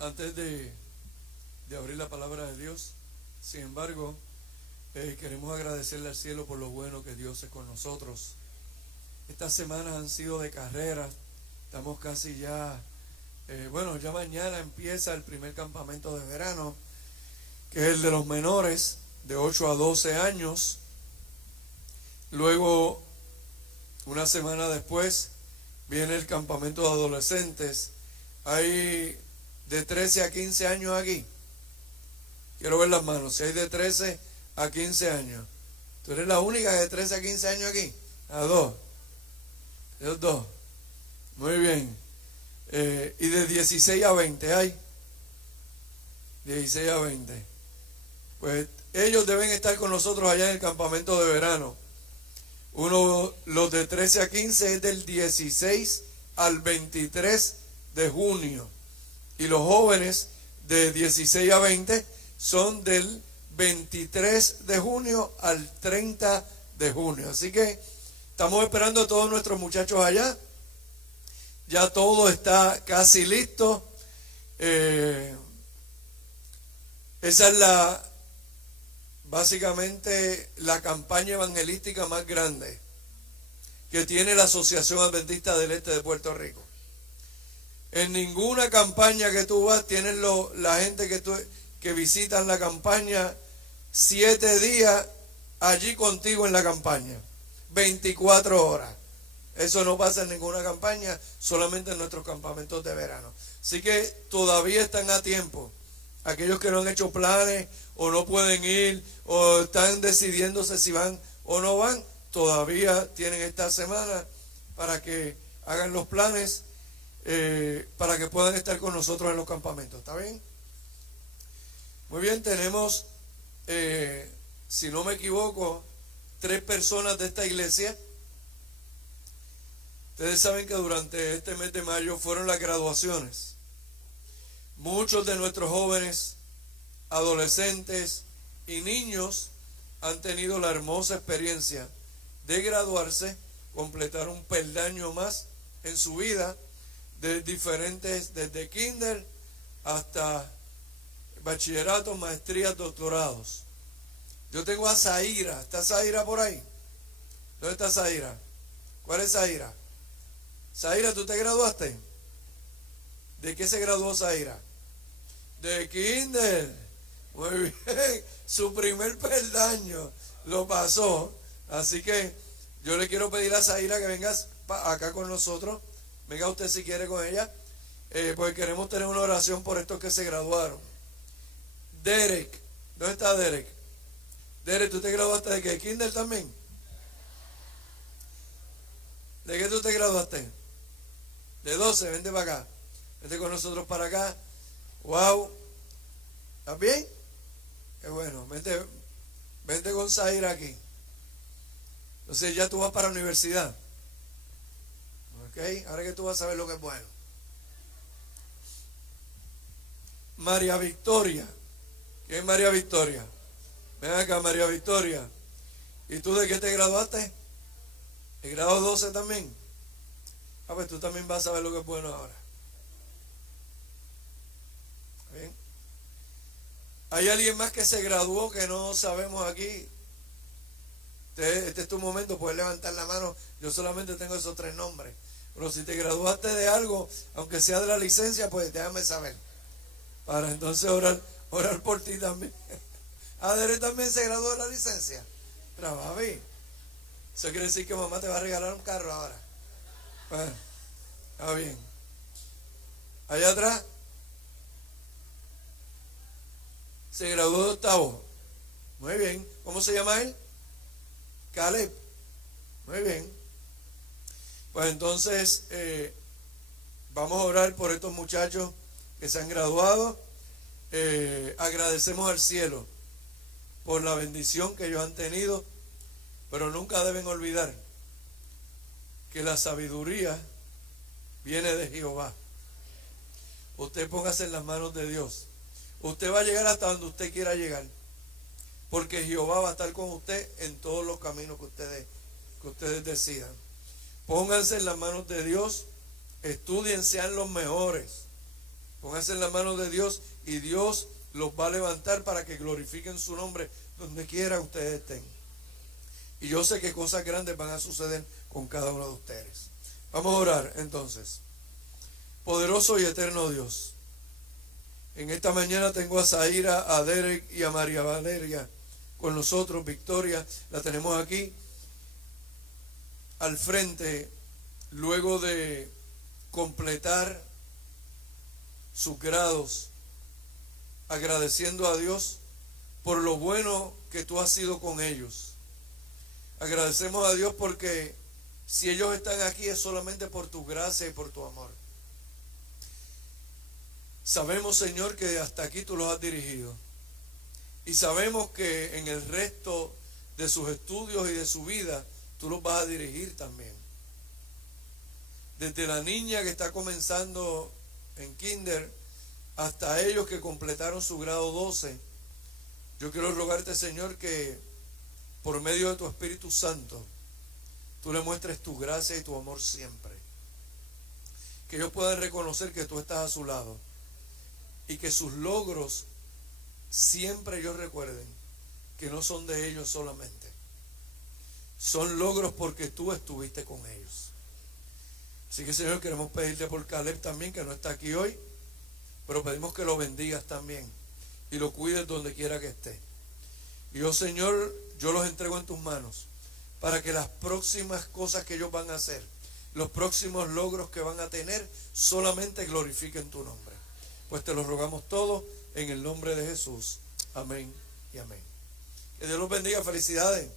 Antes de abrir la palabra de Dios, sin embargo, queremos agradecerle al cielo por lo bueno que Dios es con nosotros. Estas semanas han sido de carrera, estamos casi ya, ya mañana empieza el primer campamento de verano, que es el de los menores, de 8 a 12 años. Luego, una semana después, viene el campamento de adolescentes. Hay de 13 a 15 años aquí. Quiero ver las manos. Si hay de 13 a 15 años. ¿Tú eres la única de 13 a 15 años aquí? A dos. Los dos. Muy bien. Y de 16 a 20 hay. 16 a 20. Pues ellos deben estar con nosotros allá en el campamento de verano. Los de 13 a 15 es del 16 al 23 de junio. Y los jóvenes de 16 a 20 son del 23 de junio al 30 de junio. Así que estamos esperando a todos nuestros muchachos allá. Ya todo está casi listo. Esa es básicamente la campaña evangelística más grande que tiene la Asociación Adventista del Este de Puerto Rico. En ninguna campaña que tú vas, tienes la gente que visitan la campaña 7 días allí contigo en la campaña, 24 horas. Eso no pasa en ninguna campaña, solamente en nuestros campamentos de verano. Así que todavía están a tiempo. Aquellos que no han hecho planes o no pueden ir o están decidiéndose si van o no van, todavía tienen esta semana para que hagan los planes, para que puedan estar con nosotros en los campamentos. ¿Está bien? Muy bien, tenemos, si no me equivoco, 3 personas de esta iglesia. Ustedes saben que durante este mes de mayo fueron las graduaciones. Muchos de nuestros jóvenes, adolescentes y niños han tenido la hermosa experiencia de graduarse, completar un peldaño más en su vida, de diferentes, desde kinder hasta bachillerato, maestrías, doctorados. Yo tengo a Zaira. ¿Está Zaira por ahí? ¿Dónde está Zaira? ¿Cuál es Zaira? Zaira, ¿tú te graduaste? ¿De qué se graduó Zaira? De kinder. Muy bien. Su primer peldaño lo pasó. Así que yo le quiero pedir a Zaira que vengas acá con nosotros. Venga usted si quiere con ella. Porque queremos tener una oración por estos que se graduaron. Derek. ¿Dónde está Derek? Derek, ¿tú te graduaste de qué? ¿Kinder también? ¿De qué tú te graduaste? De 12. Vente para acá. Vente con nosotros para acá. Wow. ¿Estás bien? Qué bueno. Vente con Zaira aquí. Entonces ya tú vas para la universidad. Ok. Ahora que tú vas a ver lo que es bueno. María Victoria. ¿Quién es María Victoria? Ven acá, María Victoria. ¿Y tú de qué te graduaste? ¿El grado 12 también? Ah, pues tú también vas a ver lo que es bueno ahora. ¿Bien? ¿Hay alguien más que se graduó que no sabemos aquí? Este es tu momento, puedes levantar la mano. Yo solamente tengo esos 3 nombres. Pero si te graduaste de algo, aunque sea de la licencia, pues déjame saber. Para entonces orar por ti también. Adere también se graduó de la licencia. Trabaja bien. Eso quiere decir que mamá te va a regalar un carro ahora. Bueno, está bien. Allá atrás se graduó de 8º. Muy bien. ¿Cómo se llama él? Caleb. Muy bien. Pues entonces vamos a orar por estos muchachos que se han graduado. Agradecemos al cielo por la bendición que ellos han tenido, pero nunca deben olvidar que la sabiduría viene de Jehová. Usted póngase en las manos de Dios. Usted va a llegar hasta donde usted quiera llegar, porque Jehová va a estar con usted en todos los caminos que ustedes decidan. Pónganse en las manos de Dios, estudien, sean los mejores. Pónganse en la mano de Dios y Dios los va a levantar para que glorifiquen su nombre donde quiera ustedes estén. Y yo sé que cosas grandes van a suceder con cada uno de ustedes. Vamos a orar entonces. Poderoso y eterno Dios, en esta mañana tengo a Zaira, a Derek y a María Valeria con nosotros. Victoria la tenemos aquí al frente luego de completar sus grados, agradeciendo a Dios por lo bueno que tú has sido con ellos. Agradecemos a Dios porque si ellos están aquí es solamente por tu gracia y por tu amor. Sabemos, Señor, que hasta aquí tú los has dirigido. Y sabemos que en el resto de sus estudios y de su vida, tú los vas a dirigir también. Desde la niña que está comenzando en kinder hasta ellos que completaron su grado 12. Yo quiero rogarte, Señor, que por medio de tu Espíritu Santo, tú le muestres tu gracia y tu amor siempre. Que ellos puedan reconocer que tú estás a su lado. Y que sus logros siempre ellos recuerden que no son de ellos solamente. Son logros porque tú estuviste con ellos. Así que, Señor, queremos pedirte por Caleb también, que no está aquí hoy, pero pedimos que lo bendigas también y lo cuides donde quiera que esté. Y yo, Señor, yo los entrego en tus manos para que las próximas cosas que ellos van a hacer, los próximos logros que van a tener, solamente glorifiquen tu nombre. Pues te lo rogamos todo en el nombre de Jesús. Amén y amén. Que Dios los bendiga. Felicidades.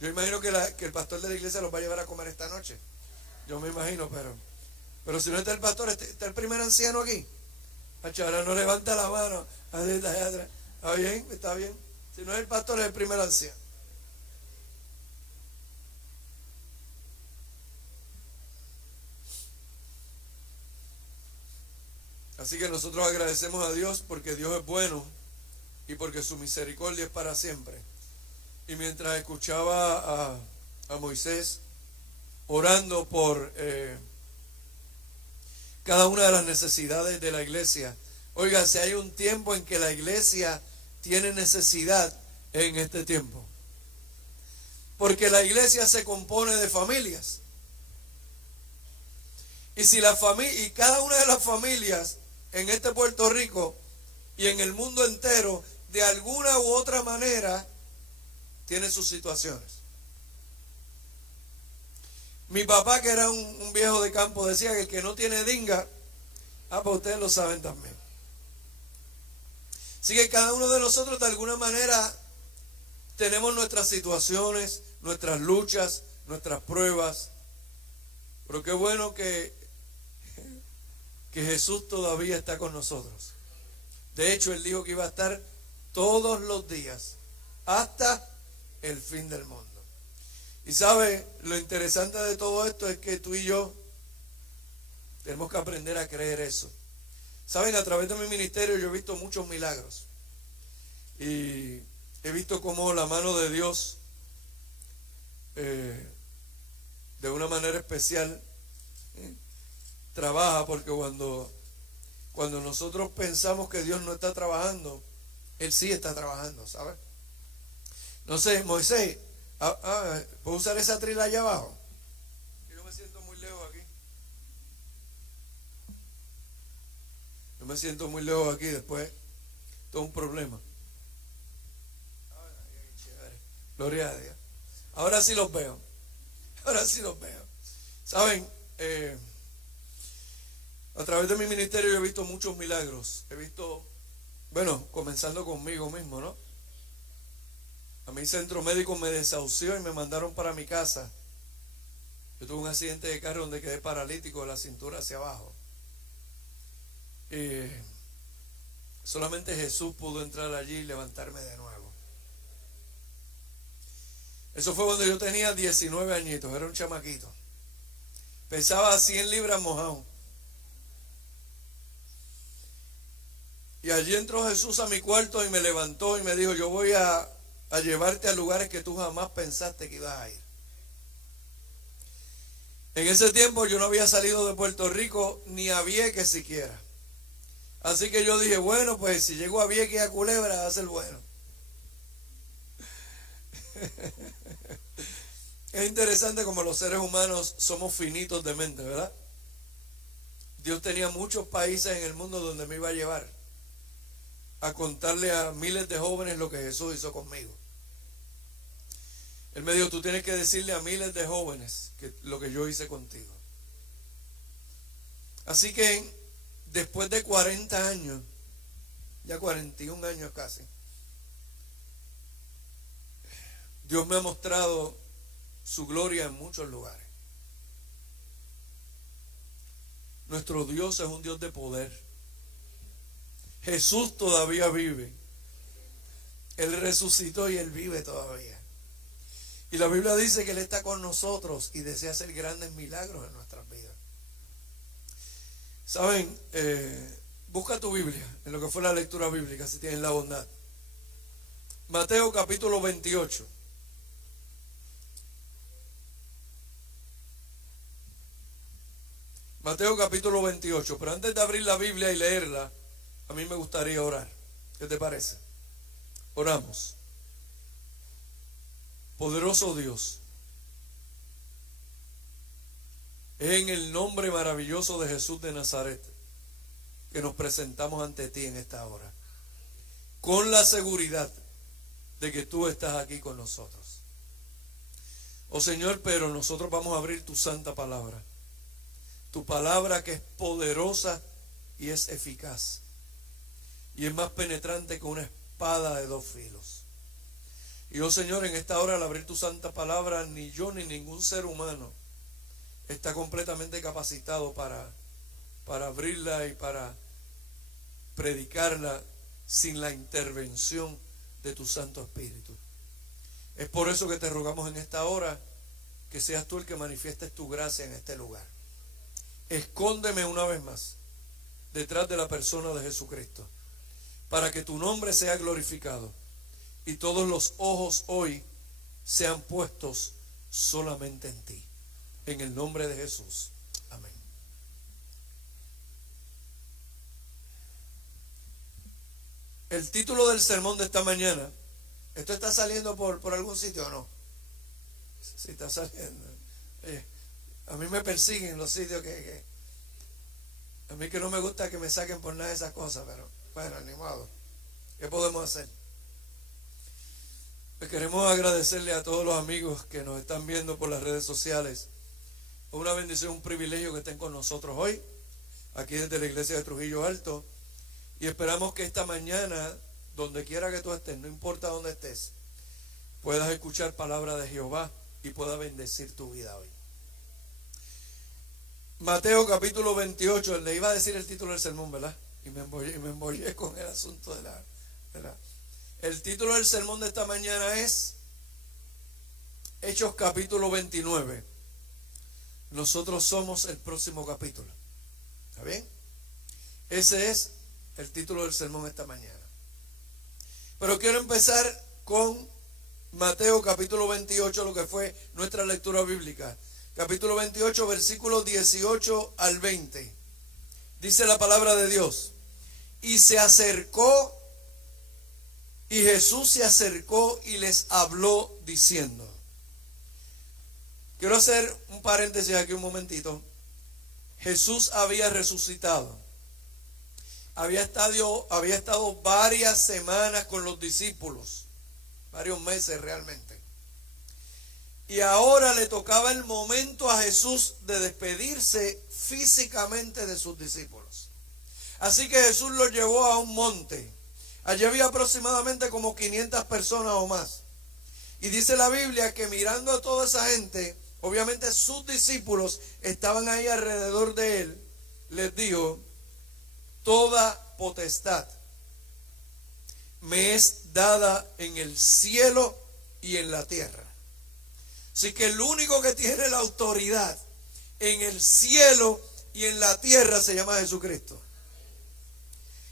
Yo imagino que el pastor de la iglesia los va a llevar a comer esta noche. Yo me imagino, pero si no está el pastor, está el primer anciano aquí. Ahora no levanta la mano. Allá atrás. ¿Está bien? ¿Está bien? Si no es el pastor, es el primer anciano. Así que nosotros agradecemos a Dios porque Dios es bueno y porque su misericordia es para siempre. Y mientras escuchaba a Moisés orando por cada una de las necesidades de la iglesia, oiga, si hay un tiempo en que la iglesia tiene necesidad, en este tiempo. Porque la iglesia se compone de familias. Y si y cada una de las familias en este Puerto Rico y en el mundo entero, de alguna u otra manera, tiene sus situaciones. Mi papá, que era un viejo de campo, decía que el que no tiene dinga, pues ustedes lo saben también. Así que cada uno de nosotros de alguna manera tenemos nuestras situaciones, nuestras luchas, nuestras pruebas. Pero qué bueno que Jesús todavía está con nosotros. De hecho, Él dijo que iba a estar todos los días hasta el fin del mundo. Y sabe, lo interesante de todo esto es que tú y yo tenemos que aprender a creer eso. Saben, a través de mi ministerio yo he visto muchos milagros. Y he visto cómo la mano de Dios, de una manera especial, trabaja, porque cuando nosotros pensamos que Dios no está trabajando, Él sí está trabajando, ¿sabes? No sé, Moisés, ¿puedo usar esa trila allá abajo? Yo me siento muy lejos aquí. Yo me siento muy lejos aquí, después todo un problema. Gloria a Dios. Ahora sí los veo. Ahora sí los veo. ¿Saben? A través de mi ministerio yo he visto muchos milagros. He visto, bueno, comenzando conmigo mismo, ¿no? A mi centro médico me desahució y me mandaron para mi casa. Yo tuve un accidente de carro donde quedé paralítico de la cintura hacia abajo. Solamente Jesús pudo entrar allí y levantarme de nuevo. Eso fue cuando yo tenía 19 añitos, era un chamaquito. Pesaba 100 libras mojado. Y allí entró Jesús a mi cuarto y me levantó y me dijo, yo voy a llevarte a lugares que tú jamás pensaste que ibas a ir. En ese tiempo yo no había salido de Puerto Rico ni a Vieques siquiera. Así que yo dije, bueno, pues si llego a Vieques y a Culebra va a ser bueno. Es interesante como los seres humanos somos finitos de mente, ¿verdad? Dios tenía muchos países en el mundo donde me iba a llevar a contarle a miles de jóvenes lo que Jesús hizo conmigo. Él me dijo, tú tienes que decirle a miles de jóvenes lo que yo hice contigo. Así que después de 40 años, ya 41 años casi, Dios me ha mostrado su gloria en muchos lugares. Nuestro Dios es un Dios de poder. Jesús todavía vive. Él resucitó y Él vive todavía. Y la Biblia dice que Él está con nosotros y desea hacer grandes milagros en nuestras vidas. Saben, busca tu Biblia, en lo que fue la lectura bíblica, si tienes la bondad. Mateo capítulo 28. Mateo capítulo 28. Pero antes de abrir la Biblia y leerla, a mí me gustaría orar. ¿Qué te parece? Oramos. Poderoso Dios, es en el nombre maravilloso de Jesús de Nazaret que nos presentamos ante ti en esta hora, con la seguridad de que tú estás aquí con nosotros. Oh Señor, pero nosotros vamos a abrir tu santa palabra, tu palabra que es poderosa y es eficaz, y es más penetrante que una espada de dos filos. Y oh Señor, en esta hora al abrir tu santa palabra, ni yo ni ningún ser humano está completamente capacitado para abrirla y para predicarla sin la intervención de tu Santo Espíritu. Es por eso que te rogamos en esta hora que seas tú el que manifiestes tu gracia en este lugar. Escóndeme una vez más detrás de la persona de Jesucristo, para que tu nombre sea glorificado y todos los ojos hoy sean puestos solamente en ti. En el nombre de Jesús. Amén. El título del sermón de esta mañana, ¿esto está saliendo por algún sitio o no? Sí, está saliendo. A mí me persiguen los sitios a mí que no me gusta que me saquen por nada de esas cosas, pero bueno, ni modo. ¿Qué podemos hacer? Pues queremos agradecerle a todos los amigos que nos están viendo por las redes sociales. Es una bendición, un privilegio que estén con nosotros hoy, aquí desde la iglesia de Trujillo Alto. Y esperamos que esta mañana, donde quiera que tú estés, no importa dónde estés, puedas escuchar palabra de Jehová y pueda bendecir tu vida hoy. Mateo capítulo 28, le iba a decir el título del sermón, ¿verdad? Y me embollé con el asunto de la... El título del sermón de esta mañana es Hechos capítulo 29. Nosotros somos el próximo capítulo. ¿Está bien? Ese es el título del sermón de esta mañana. Pero quiero empezar con Mateo capítulo 28, lo que fue nuestra lectura bíblica. Capítulo 28, versículos 18 al 20. Dice la palabra de Dios. Y Jesús se acercó y les habló diciendo. Quiero hacer un paréntesis aquí un momentito. Jesús había resucitado. Había estado varias semanas con los discípulos, varios meses realmente. Y ahora le tocaba el momento a Jesús de despedirse físicamente de sus discípulos. Así que Jesús los llevó a un monte. Allí había aproximadamente como 500 personas o más. Y dice la Biblia que mirando a toda esa gente, obviamente sus discípulos estaban ahí alrededor de él, les dijo: toda potestad me es dada en el cielo y en la tierra. Así que el único que tiene la autoridad en el cielo y en la tierra se llama Jesucristo.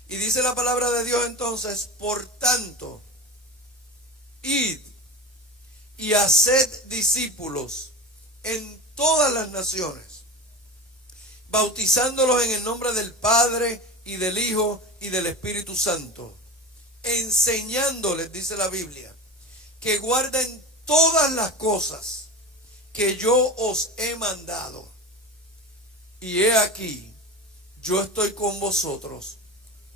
Y dice la palabra de Dios entonces: por tanto, id y haced discípulos en todas las naciones, bautizándolos en el nombre del Padre y del Hijo y del Espíritu Santo, enseñándoles, dice la Biblia, que guarden todas las cosas que yo os he mandado. Y he aquí, yo estoy con vosotros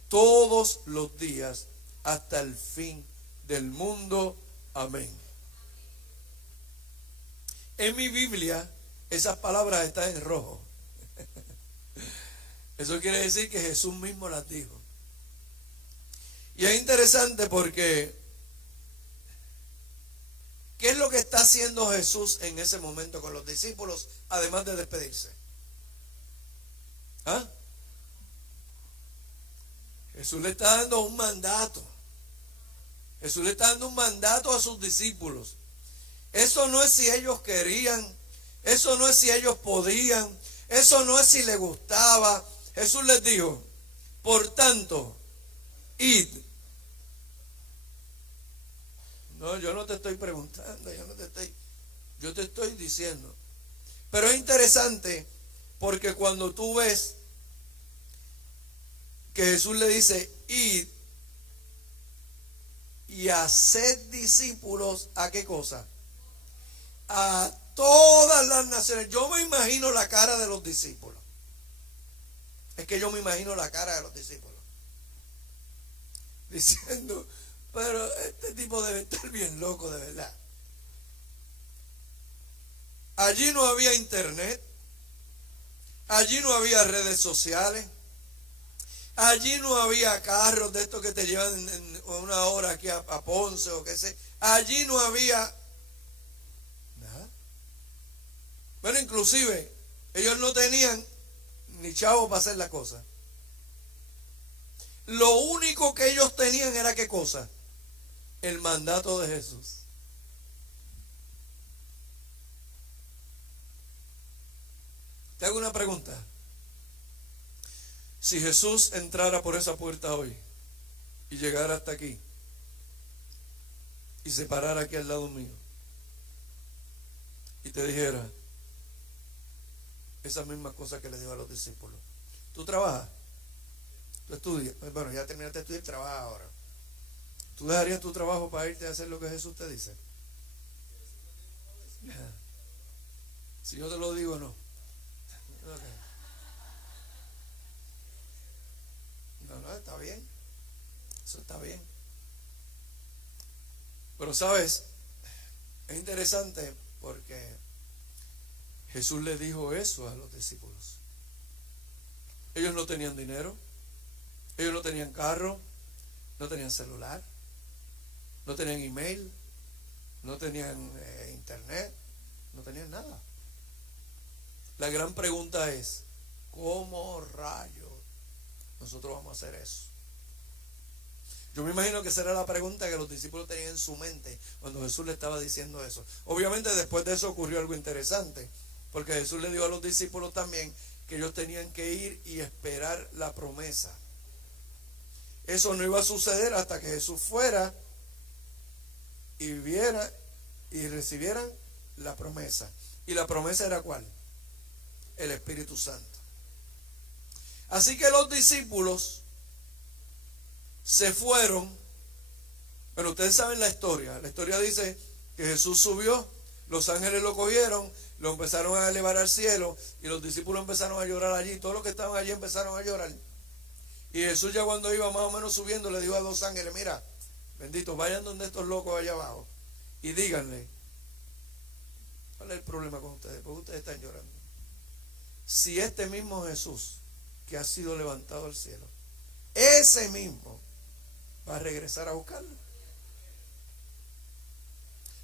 todos los días hasta el fin del mundo. Amén. En mi Biblia, esas palabras están en rojo. Eso quiere decir que Jesús mismo las dijo. Y es interesante porque ¿qué es lo que está haciendo Jesús en ese momento con los discípulos, además de despedirse? ¿Ah? Jesús le está dando un mandato. Jesús le está dando un mandato a sus discípulos. Eso no es si ellos querían, eso no es si ellos podían, eso no es si les gustaba. Jesús les dijo, por tanto, id. No, yo no te estoy preguntando, yo te estoy diciendo. Pero es interesante porque cuando tú ves que Jesús le dice, id y haced discípulos, ¿a qué cosa? A todas las naciones. Yo me imagino la cara de los discípulos. Es que yo me imagino la cara de los discípulos diciendo, pero este tipo debe estar bien loco de verdad. Allí no había internet, allí no había redes sociales, allí no había carros de estos que te llevan en una hora aquí a Ponce o qué sé. Allí no había nada. Bueno, inclusive ellos no tenían ni chavo para hacer la cosa. Lo único que ellos tenían era ¿qué cosa? El mandato de Jesús. Te hago una pregunta. Si Jesús entrara por esa puerta hoy y llegara hasta aquí y se parara aquí al lado mío y te dijera esas mismas cosas que le dijo a los discípulos. ¿Tú trabajas? ¿Tú estudias? Bueno, ya terminaste de estudiar, trabajas ahora. ¿Tú dejarías tu trabajo para irte a hacer lo que Jesús te dice? Si yo te lo digo, no. Okay. No, está bien. Eso está bien. Pero sabes, es interesante porque Jesús le dijo eso a los discípulos. Ellos no tenían dinero, ellos no tenían carro, no tenían celular, no tenían email, no tenían internet, no tenían nada. La gran pregunta es, ¿cómo rayos nosotros vamos a hacer eso? Yo me imagino que esa era la pregunta que los discípulos tenían en su mente cuando Jesús le estaba diciendo eso. Obviamente después de eso ocurrió algo interesante, porque Jesús le dijo a los discípulos también que ellos tenían que ir y esperar la promesa. Eso no iba a suceder hasta que Jesús fuera y viera y recibieran la promesa. ¿Y la promesa era cuál? El Espíritu Santo. Así que los discípulos se fueron. Bueno, ustedes saben la historia. La historia dice que Jesús subió, los ángeles lo cogieron, lo empezaron a elevar al cielo y los discípulos empezaron a llorar allí. Todos los que estaban allí empezaron a llorar. Y Jesús ya cuando iba más o menos subiendo le dijo a dos ángeles, mira, benditos, vayan donde estos locos allá abajo y díganle, ¿cuál es el problema con ustedes? Porque ustedes están llorando. Si este mismo Jesús que ha sido levantado al cielo, ese mismo va a regresar a buscarlo.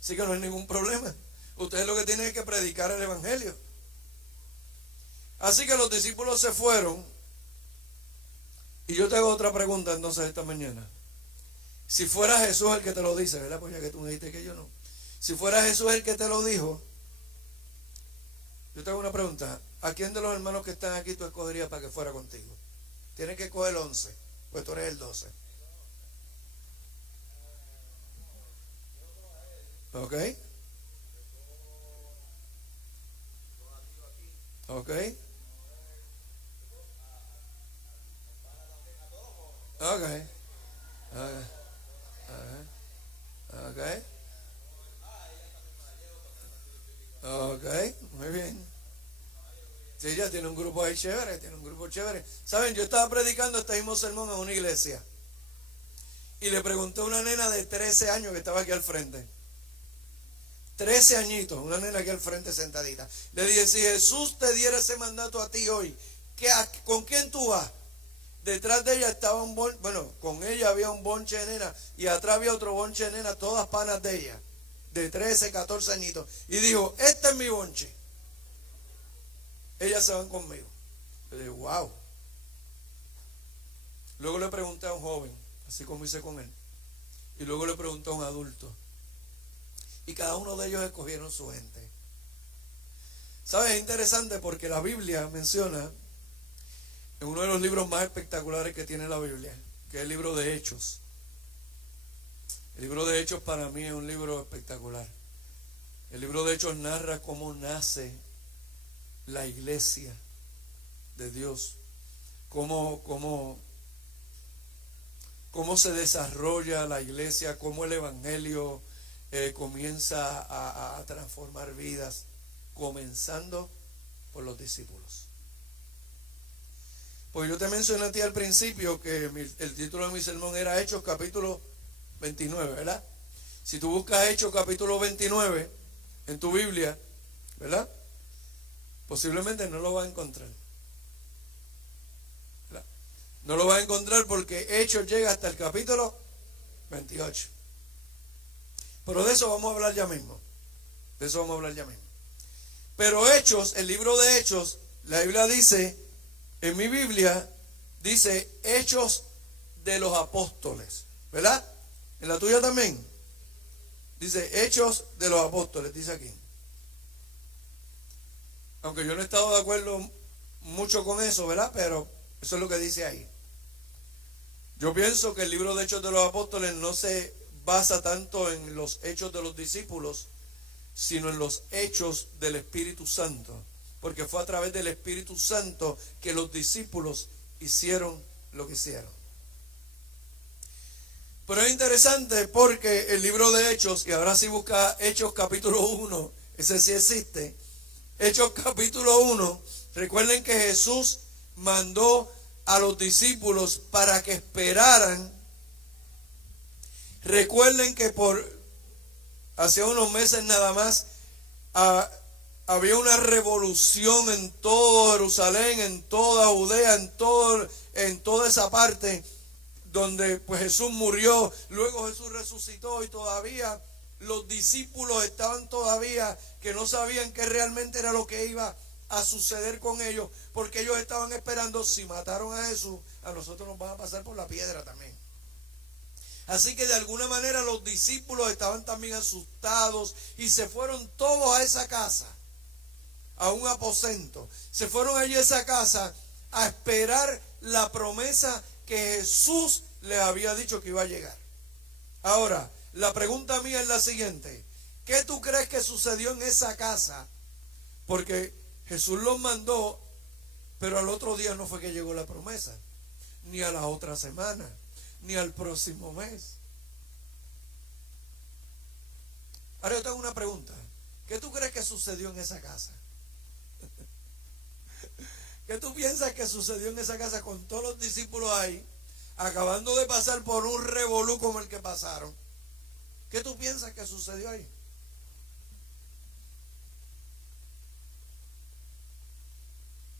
Así que no hay ningún problema. Ustedes lo que tienen es que predicar el evangelio. Así que los discípulos se fueron. Y yo te hago otra pregunta entonces esta mañana. Si fuera Jesús el que te lo dice, ¿verdad? Pues ya que tú me dijiste que yo no. Si fuera Jesús el que te lo dijo, yo te hago una pregunta. ¿A quién de los hermanos que están aquí tú escogerías para que fuera contigo? Tienes que escoger 11, pues tú eres el 12. ¿Ok? ¿Ok? caer. Ok. Ok, muy bien. Sí, ella tiene un grupo ahí chévere, tiene un grupo chévere. Saben, yo estaba predicando este mismo sermón en una iglesia y le pregunté a una nena de 13 años que estaba aquí al frente. 13 añitos, una nena aquí al frente sentadita. Le dije, si Jesús te diera ese mandato a ti hoy, ¿con quién tú vas? Detrás de ella estaba un bonche, bueno, con ella había un bonche de nena y atrás había otro bonche de nena, todas panas de ella, de 13, 14 añitos. Y dijo, este es mi bonche. Ellas se van conmigo. Yo dije, wow. Luego le pregunté a un joven, así como hice con él. Y luego le pregunté a un adulto. Y cada uno de ellos escogieron su gente. ¿Sabes? Es interesante porque la Biblia menciona, en uno de los libros más espectaculares que tiene la Biblia, que es el libro de Hechos. El libro de Hechos para mí es un libro espectacular. El libro de Hechos narra cómo nace la iglesia de Dios, cómo se desarrolla la iglesia, cómo el evangelio comienza a transformar vidas, comenzando por los discípulos. Pues yo te mencioné a ti al principio que el título de mi sermón era Hechos capítulo 29, ¿verdad? Si tú buscas Hechos capítulo 29 en tu Biblia, ¿verdad? Posiblemente no lo vas a encontrar. ¿Verdad? No lo vas a encontrar porque Hechos llega hasta el capítulo 28. Pero de eso vamos a hablar ya mismo. De eso vamos a hablar ya mismo. Pero Hechos, el libro de Hechos, la Biblia dice, en mi Biblia, dice Hechos de los Apóstoles. ¿Verdad? En la tuya también. Dice Hechos de los Apóstoles, dice aquí. Aunque yo no he estado de acuerdo mucho con eso, ¿verdad? Pero eso es lo que dice ahí. Yo pienso que el libro de Hechos de los Apóstoles no se basa tanto en los hechos de los discípulos, sino en los hechos del Espíritu Santo. Porque fue a través del Espíritu Santo que los discípulos hicieron lo que hicieron. Pero es interesante porque el libro de Hechos, y ahora sí busca Hechos capítulo 1, ese sí existe. Hechos capítulo 1, recuerden que Jesús mandó a los discípulos para que esperaran. Recuerden que hace unos meses nada más había una revolución en todo Jerusalén, en toda Judea, en toda esa parte donde pues Jesús murió, luego Jesús resucitó y todavía los discípulos estaban todavía que no sabían qué realmente era lo que iba a suceder con ellos, porque ellos estaban esperando, si mataron a Jesús, a nosotros nos van a pasar por la piedra también. Así que de alguna manera los discípulos estaban también asustados y se fueron todos a esa casa, a un aposento. Se fueron allí a esa casa a esperar la promesa que Jesús les había dicho que iba a llegar. Ahora, la pregunta mía es la siguiente: ¿qué tú crees que sucedió en esa casa? Porque Jesús los mandó, pero al otro día no fue que llegó la promesa, ni a la otra semana, ni al próximo mes. Ahora yo tengo una pregunta: ¿qué tú crees que sucedió en esa casa? ¿Qué tú piensas que sucedió en esa casa con todos los discípulos ahí, acabando de pasar por un revolú como el que pasaron? ¿Qué tú piensas que sucedió ahí?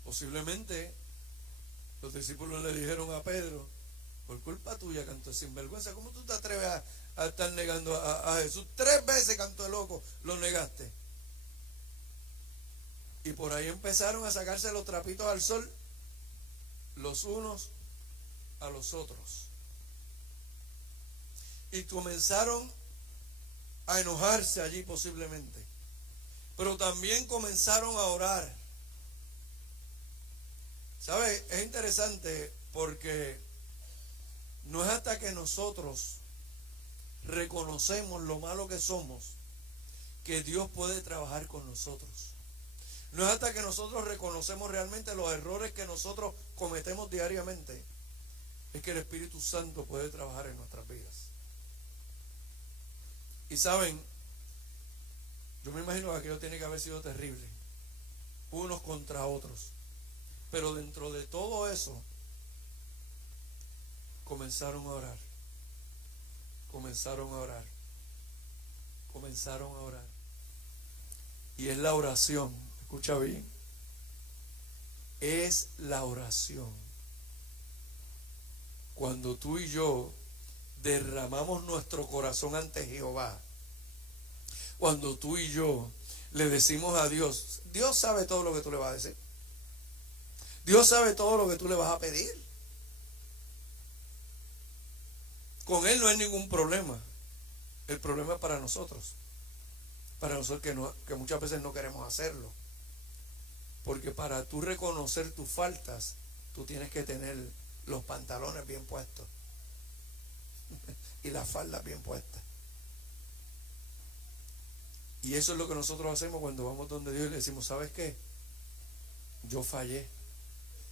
Posiblemente los discípulos le dijeron a Pedro: por culpa tuya, canto de sinvergüenza, ¿cómo tú te atreves a estar negando a Jesús? 3 veces, canto de loco, lo negaste. Y por ahí empezaron a sacarse los trapitos al sol, los unos a los otros. Y comenzaron a enojarse allí posiblemente. Pero también comenzaron a orar. ¿Sabe? Es interesante porque no es hasta que nosotros reconocemos lo malo que somos que Dios puede trabajar con nosotros. No es hasta que nosotros reconocemos realmente los errores que nosotros cometemos diariamente es que el Espíritu Santo puede trabajar en nuestras vidas. Y saben, yo me imagino que aquello tiene que haber sido terrible, unos contra otros, pero dentro de todo eso comenzaron a orar, comenzaron a orar, comenzaron a orar. Y es la oración, escucha bien, es la oración. Cuando tú y yo derramamos nuestro corazón ante Jehová, cuando tú y yo le decimos a Dios, Dios sabe todo lo que tú le vas a decir, Dios sabe todo lo que tú le vas a pedir, con Él no hay ningún problema. El problema es para nosotros que muchas veces no queremos hacerlo, porque para tú reconocer tus faltas, tú tienes que tener los pantalones bien puestos y las faldas bien puestas. Y eso es lo que nosotros hacemos cuando vamos donde Dios y le decimos, ¿sabes qué? Yo fallé,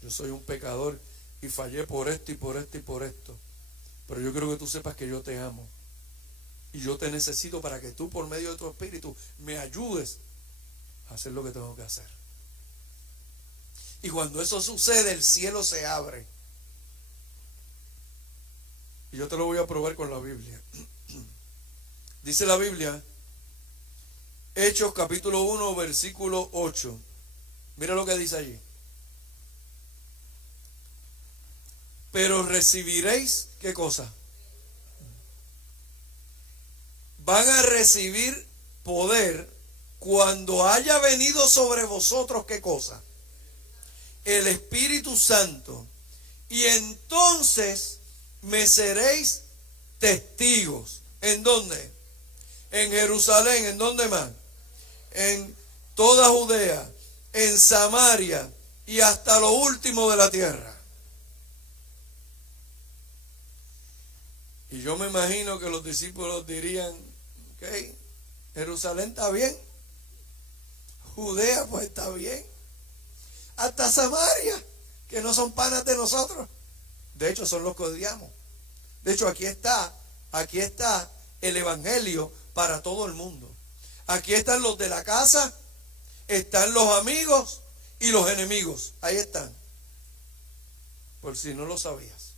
yo soy un pecador y fallé por esto y por esto y por esto, pero yo quiero que tú sepas que yo te amo y yo te necesito para que tú, por medio de tu Espíritu, me ayudes a hacer lo que tengo que hacer. Y cuando eso sucede, el cielo se abre. Y yo te lo voy a probar con la Biblia. Dice la Biblia, Hechos capítulo 1, versículo 8. Mira lo que dice allí. Pero recibiréis, ¿qué cosa? Van a recibir poder cuando haya venido sobre vosotros, ¿qué cosa? El Espíritu Santo. Y entonces me seréis testigos. ¿En dónde? En Jerusalén. ¿En dónde más? En toda Judea, en Samaria y hasta lo último de la tierra. Y yo me imagino que los discípulos dirían, ok, Jerusalén está bien, Judea pues está bien, hasta Samaria, que no son panas de nosotros, de hecho son los que odiamos. De hecho aquí está el evangelio para todo el mundo. Aquí están los de la casa, están los amigos y los enemigos, ahí están, por si no lo sabías.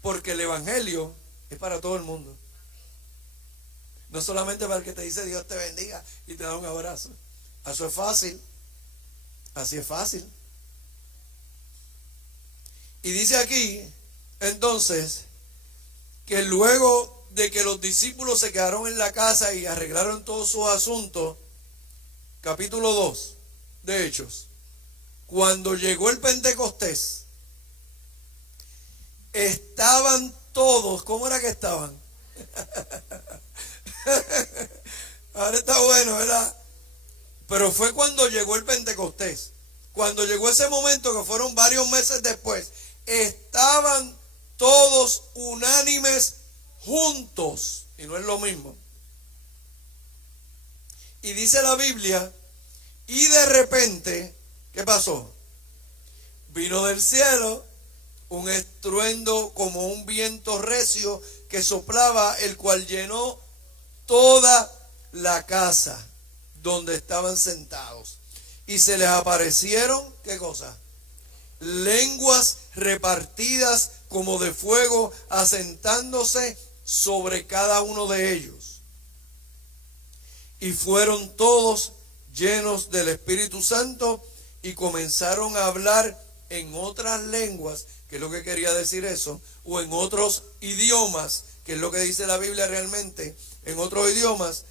Porque el evangelio es para todo el mundo. No solamente para el que te dice Dios te bendiga y te da un abrazo. Eso es fácil. Así es fácil. Y dice aquí, entonces, que luego de que los discípulos se quedaron en la casa y arreglaron todos sus asuntos, capítulo 2 de Hechos, cuando llegó el Pentecostés, estaban todos, ¿cómo era que estaban? Ahora está bueno, ¿verdad? Pero fue cuando llegó el Pentecostés, cuando llegó ese momento que fueron varios meses después, estaban todos unánimes juntos, y no es lo mismo. Y dice la Biblia, y de repente, ¿qué pasó? Vino del cielo un estruendo como un viento recio que soplaba, el cual llenó toda la casa donde estaban sentados. Y se les aparecieron, ¿qué cosa? Lenguas repartidas como de fuego, asentándose sobre cada uno de ellos. Y fueron todos llenos del Espíritu Santo y comenzaron a hablar en otras lenguas, que es lo que quería decir eso, o en otros idiomas, que es lo que dice la Biblia realmente, en otros idiomas,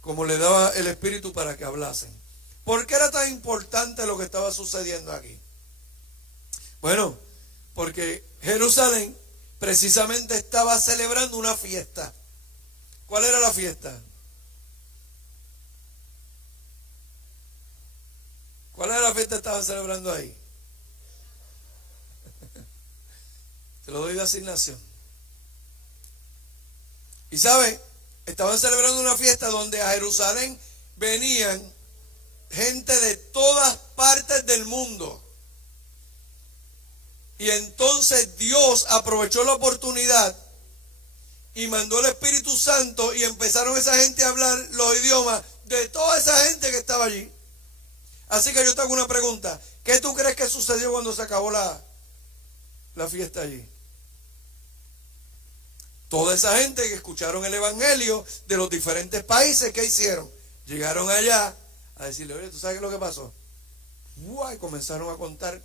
como le daba el Espíritu para que hablasen. ¿Por qué era tan importante lo que estaba sucediendo aquí? Bueno, porque Jerusalén precisamente estaba celebrando una fiesta. ¿Cuál era la fiesta? ¿Cuál era la fiesta que estaban celebrando ahí? Te lo doy de asignación. Y sabe, estaban celebrando una fiesta donde a Jerusalén venían gente de todas partes del mundo. Y entonces Dios aprovechó la oportunidad y mandó el Espíritu Santo y empezaron esa gente a hablar los idiomas de toda esa gente que estaba allí. Así que yo te hago una pregunta. ¿Qué tú crees que sucedió cuando se acabó la fiesta allí? Toda esa gente que escucharon el evangelio de los diferentes países, ¿qué hicieron? Llegaron allá a decirle, oye, ¿tú sabes qué es lo que pasó? Y comenzaron a contar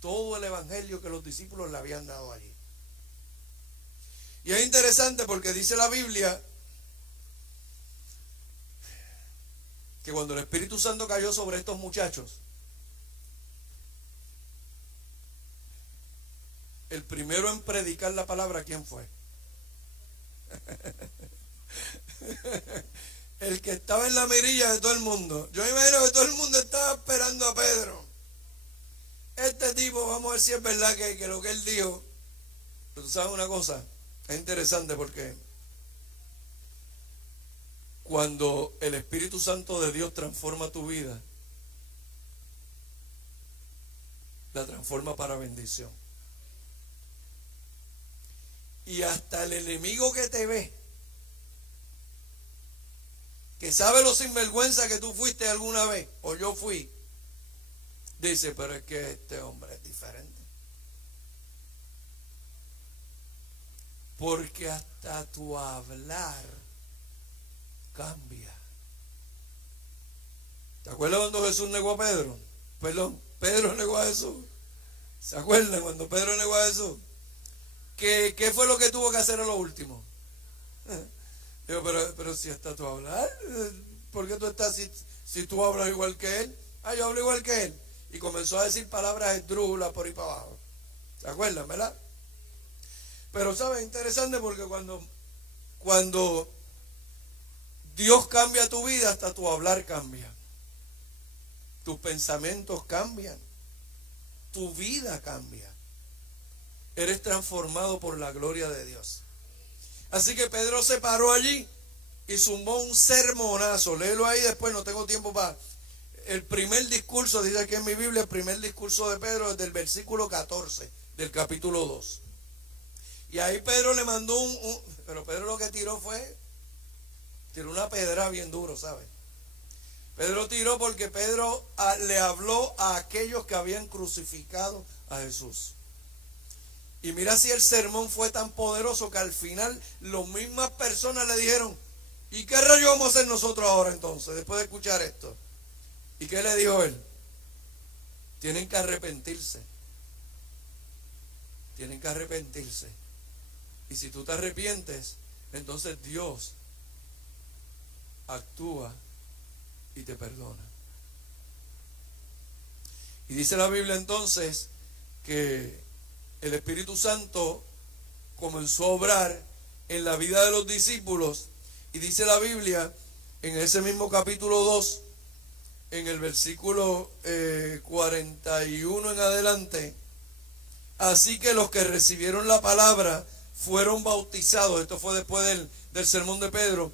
todo el evangelio que los discípulos le habían dado allí. Y es interesante porque dice la Biblia que cuando el Espíritu Santo cayó sobre estos muchachos, el primero en predicar la palabra, ¿quién fue? El que estaba en la mirilla de todo el mundo. Yo me imagino que todo el mundo estaba esperando a Pedro. Este tipo, vamos a ver si es verdad que lo que él dijo. Pero tú sabes una cosa, es interesante porque cuando el Espíritu Santo de Dios transforma tu vida, la transforma para bendición. Y hasta el enemigo que te ve, que sabe lo sinvergüenza que tú fuiste alguna vez, o yo fui, dice, pero es que este hombre es diferente. Porque hasta tu hablar cambia. ¿Te acuerdas cuando Jesús negó a Pedro? Perdón, Pedro negó a Jesús. ¿Se acuerdan cuando Pedro negó a Jesús? ¿Qué fue lo que tuvo que hacer a lo último? Digo, pero si hasta tu hablar, ¿por qué tú estás si tú hablas igual que él? Yo hablo igual que él. Y comenzó a decir palabras esdrújulas por ahí para abajo. ¿Se acuerdan, verdad? Pero, ¿sabes? Interesante porque cuando Dios cambia tu vida, hasta tu hablar cambia. Tus pensamientos cambian. Tu vida cambia. Eres transformado por la gloria de Dios. Así que Pedro se paró allí y zumbó un sermonazo. Léelo ahí después, no tengo tiempo para... El primer discurso, dice aquí en mi Biblia, el primer discurso de Pedro es del versículo 14 del capítulo 2. Y ahí Pedro le mandó pero Pedro lo que tiró tiró una pedra bien duro, ¿sabes? Pedro tiró porque Pedro le habló a aquellos que habían crucificado a Jesús. Y mira si el sermón fue tan poderoso que al final las mismas personas le dijeron, ¿y qué rayo vamos a hacer nosotros ahora entonces, después de escuchar esto? ¿Y qué le dijo él? Tienen que arrepentirse. Tienen que arrepentirse. Y si tú te arrepientes, entonces Dios actúa y te perdona. Y dice la Biblia entonces que el Espíritu Santo comenzó a obrar en la vida de los discípulos. Y dice la Biblia en ese mismo capítulo 2, en el versículo 41 en adelante, así que los que recibieron la palabra fueron bautizados. Esto fue después del sermón de Pedro.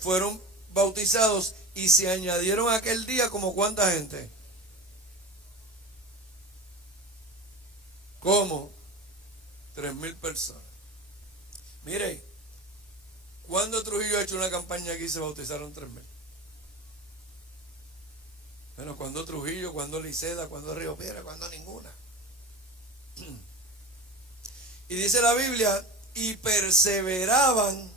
Fueron bautizados y se añadieron aquel día como ¿cuánta gente? ¿Cómo? 3,000 personas. Mire, ¿cuándo Trujillo ha hecho una campaña aquí y se bautizaron 3,000? Bueno, ¿cuándo Trujillo? ¿Cuándo Liceda? ¿Cuándo Río Piedra? ¿Cuándo ninguna? Y dice la Biblia, y perseveraban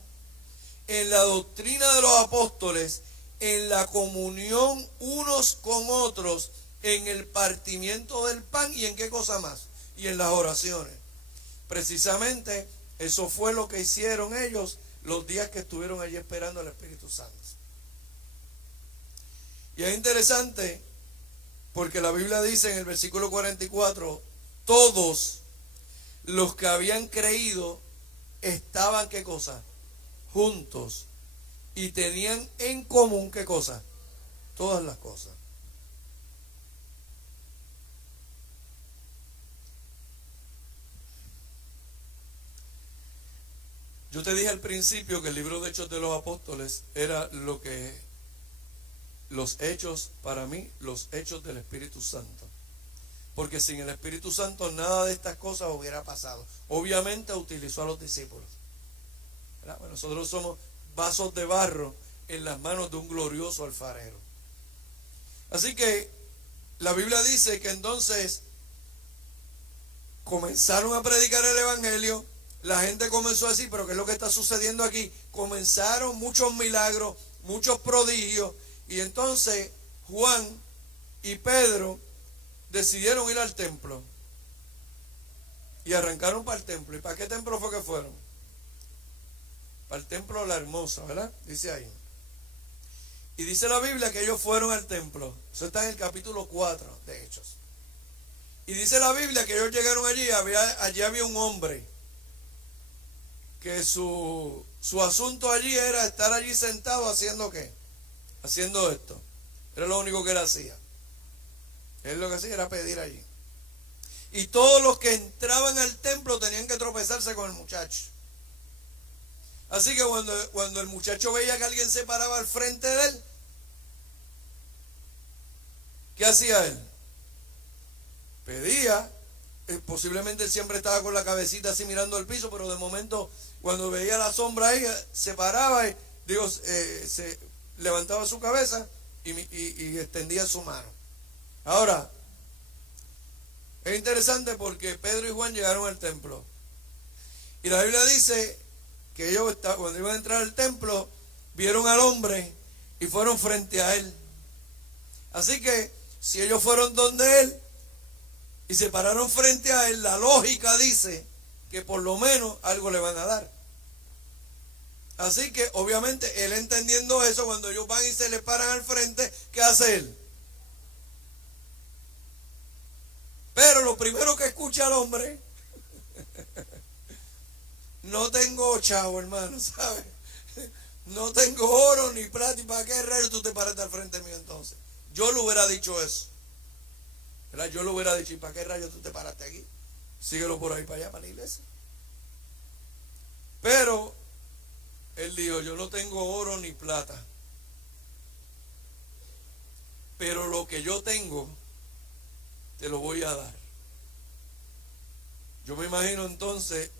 en la doctrina de los apóstoles, en la comunión unos con otros, en el partimiento del pan y en qué cosa más, y en las oraciones. Precisamente eso fue lo que hicieron ellos los días que estuvieron allí esperando al Espíritu Santo. Y es interesante porque la Biblia dice en el versículo 44, todos los que habían creído estaban, ¿qué cosa? Juntos. Y tenían en común, ¿qué cosa? Todas las cosas. Yo te dije al principio que el libro de Hechos de los Apóstoles era lo que los hechos, para mí, los hechos del Espíritu Santo. porque sin el Espíritu Santo nada de estas cosas hubiera pasado. Obviamente utilizó a los discípulos, ¿verdad? Bueno, nosotros somos vasos de barro en las manos de un glorioso alfarero. Así que la Biblia dice que entonces comenzaron a predicar el evangelio. La gente comenzó a decir, pero ¿qué es lo que está sucediendo aquí? Comenzaron muchos milagros, muchos prodigios, y entonces Juan y Pedro decidieron ir al templo y arrancaron para el templo. ¿Y para qué templo fue que fueron? Para el templo de la Hermosa, ¿verdad? Dice ahí. Y dice la Biblia que ellos fueron al templo. Eso está en el capítulo 4 de Hechos. Y dice la Biblia que ellos llegaron allí, allí había un hombre que su asunto allí era estar allí sentado haciendo ¿qué? Haciendo esto. Era lo único que él hacía. Él lo que hacía era pedir allí. Y todos los que entraban al templo tenían que tropezarse con el muchacho. Así que cuando el muchacho veía que alguien se paraba al frente de él, ¿qué hacía él? Pedía. Posiblemente él siempre estaba con la cabecita así mirando al piso, pero de momento cuando veía la sombra ahí, se paraba y se levantaba su cabeza y extendía su mano. Ahora, es interesante porque Pedro y Juan llegaron al templo. Y la Biblia dice que ellos cuando iban a entrar al templo, vieron al hombre y fueron frente a él. Así que, si ellos fueron donde él y se pararon frente a él, la lógica dice que por lo menos algo le van a dar. Así que, obviamente, él entendiendo eso, cuando ellos van y se le paran al frente, ¿qué hace él? Pero lo primero que escucha al hombre, no tengo chavo, hermano, ¿sabes? No tengo oro ni plata, ¿y para qué rayos tú te paraste al frente mío entonces? Yo le hubiera dicho eso, ¿verdad? Yo le hubiera dicho, ¿y para qué rayos tú te paraste aquí? Síguelo por ahí para allá, para la iglesia. Pero él dijo, yo no tengo oro ni plata, pero lo que yo tengo te lo voy a dar. Yo me imagino entonces,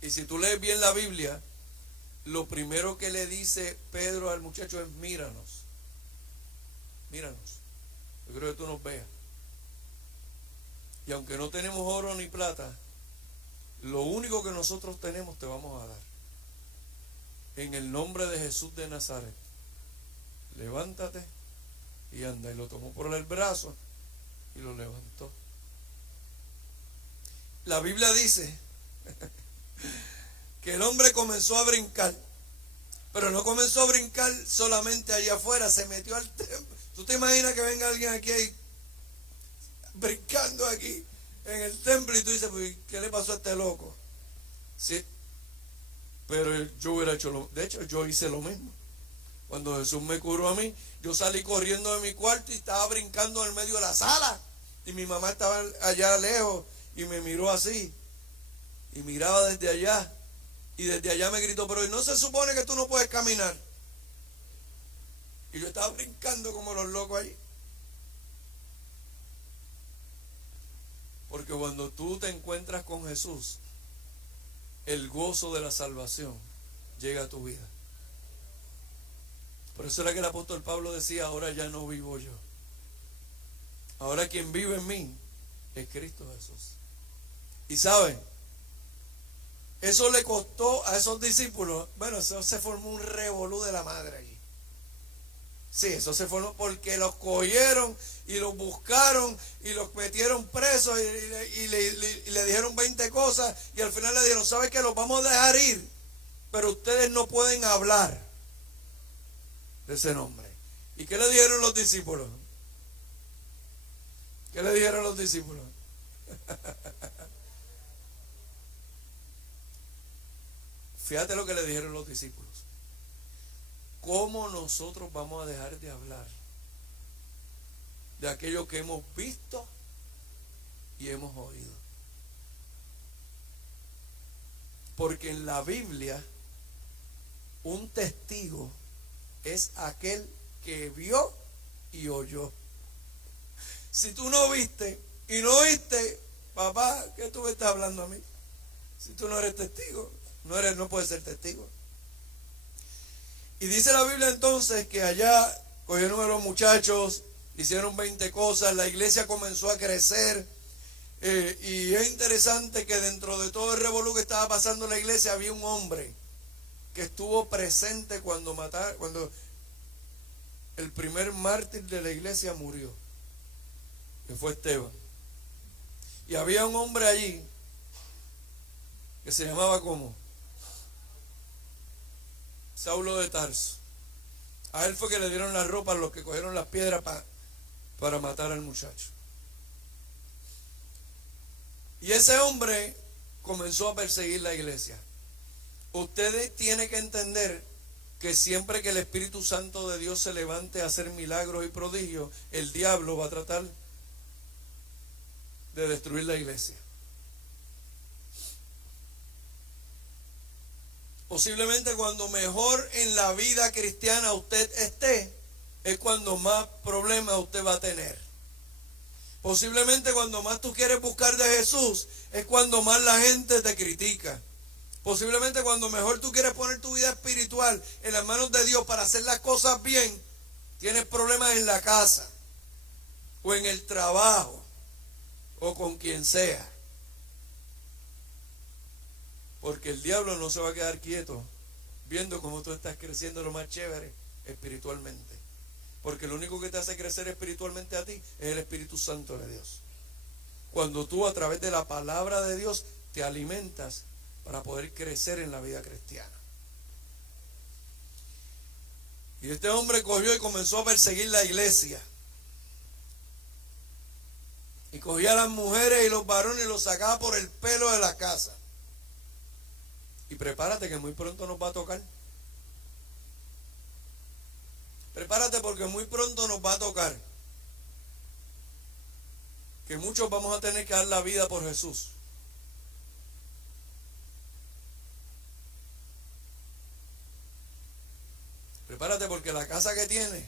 y si tú lees bien la Biblia, lo primero que le dice Pedro al muchacho es, míranos, yo creo que tú nos veas. Y aunque no tenemos oro ni plata, lo único que nosotros tenemos te vamos a dar. En el nombre de Jesús de Nazaret, levántate y anda. Y lo tomó por el brazo y lo levantó. La Biblia dice que el hombre comenzó a brincar, pero no comenzó a brincar solamente allá afuera, se metió al templo. ¿Tú te imaginas que venga alguien aquí brincando aquí en el templo y tú dices, pues, ¿qué le pasó a este loco? Sí, pero yo hubiera hecho de hecho yo hice lo mismo. Cuando Jesús me curó a mí, yo salí corriendo de mi cuarto y estaba brincando en el medio de la sala, y mi mamá estaba allá lejos y me miró así y miraba desde allá, y desde allá me gritó, pero ¿no se supone que tú no puedes caminar? Y yo estaba brincando como los locos allí. Porque cuando tú te encuentras con Jesús, el gozo de la salvación llega a tu vida. Por eso era que el apóstol Pablo decía, ahora ya no vivo yo. Ahora quien vive en mí es Cristo Jesús. Y saben, eso le costó a esos discípulos, bueno, eso se formó un revolú de la madre allí. Sí, eso se formó porque los cogieron y los buscaron y los metieron presos y le dijeron 20 cosas, y al final le dijeron, ¿sabe qué? Los vamos a dejar ir, pero ustedes no pueden hablar de ese nombre. ¿Y qué le dijeron los discípulos? ¿Qué le dijeron los discípulos? Fíjate lo que le dijeron los discípulos. ¿Cómo nosotros vamos a dejar de hablar de aquello que hemos visto y hemos oído? Porque en la Biblia, un testigo es aquel que vio y oyó. Si tú no viste ¿Y no oíste, papá, qué tú me estás hablando a mí? Si tú no eres testigo, no puedes ser testigo. Y dice la Biblia entonces que allá cogieron a los muchachos, hicieron 20 cosas, la iglesia comenzó a crecer. Y es interesante que dentro de todo el revolú que estaba pasando en la iglesia había un hombre que estuvo presente cuando el primer mártir de la iglesia murió, que fue Esteban. Y había un hombre allí que se llamaba ¿cómo? Saulo de Tarso. A él fue que le dieron las ropas los que cogieron las piedras para matar al muchacho. Y ese hombre comenzó a perseguir la iglesia. Ustedes tienen que entender que siempre que el Espíritu Santo de Dios se levante a hacer milagros y prodigios, el diablo va a tratar de destruir la iglesia. Posiblemente cuando mejor en la vida cristiana usted esté, es cuando más problemas usted va a tener. Posiblemente cuando más tú quieres buscar de Jesús, es cuando más la gente te critica. Posiblemente cuando mejor tú quieres poner tu vida espiritual en las manos de Dios para hacer las cosas bien, tienes problemas en la casa, o en el trabajo, o con quien sea. Porque el diablo no se va a quedar quieto viendo cómo tú estás creciendo lo más chévere espiritualmente. Porque lo único que te hace crecer espiritualmente a ti es el Espíritu Santo de Dios. Cuando tú a través de la palabra de Dios te alimentas para poder crecer en la vida cristiana. Y este hombre cogió y comenzó a perseguir la iglesia. Y cogía a las mujeres y los varones y los sacaba por el pelo de la casa. Y prepárate que muy pronto nos va a tocar. Prepárate porque muy pronto nos va a tocar. Que muchos vamos a tener que dar la vida por Jesús. Prepárate porque la casa que tienes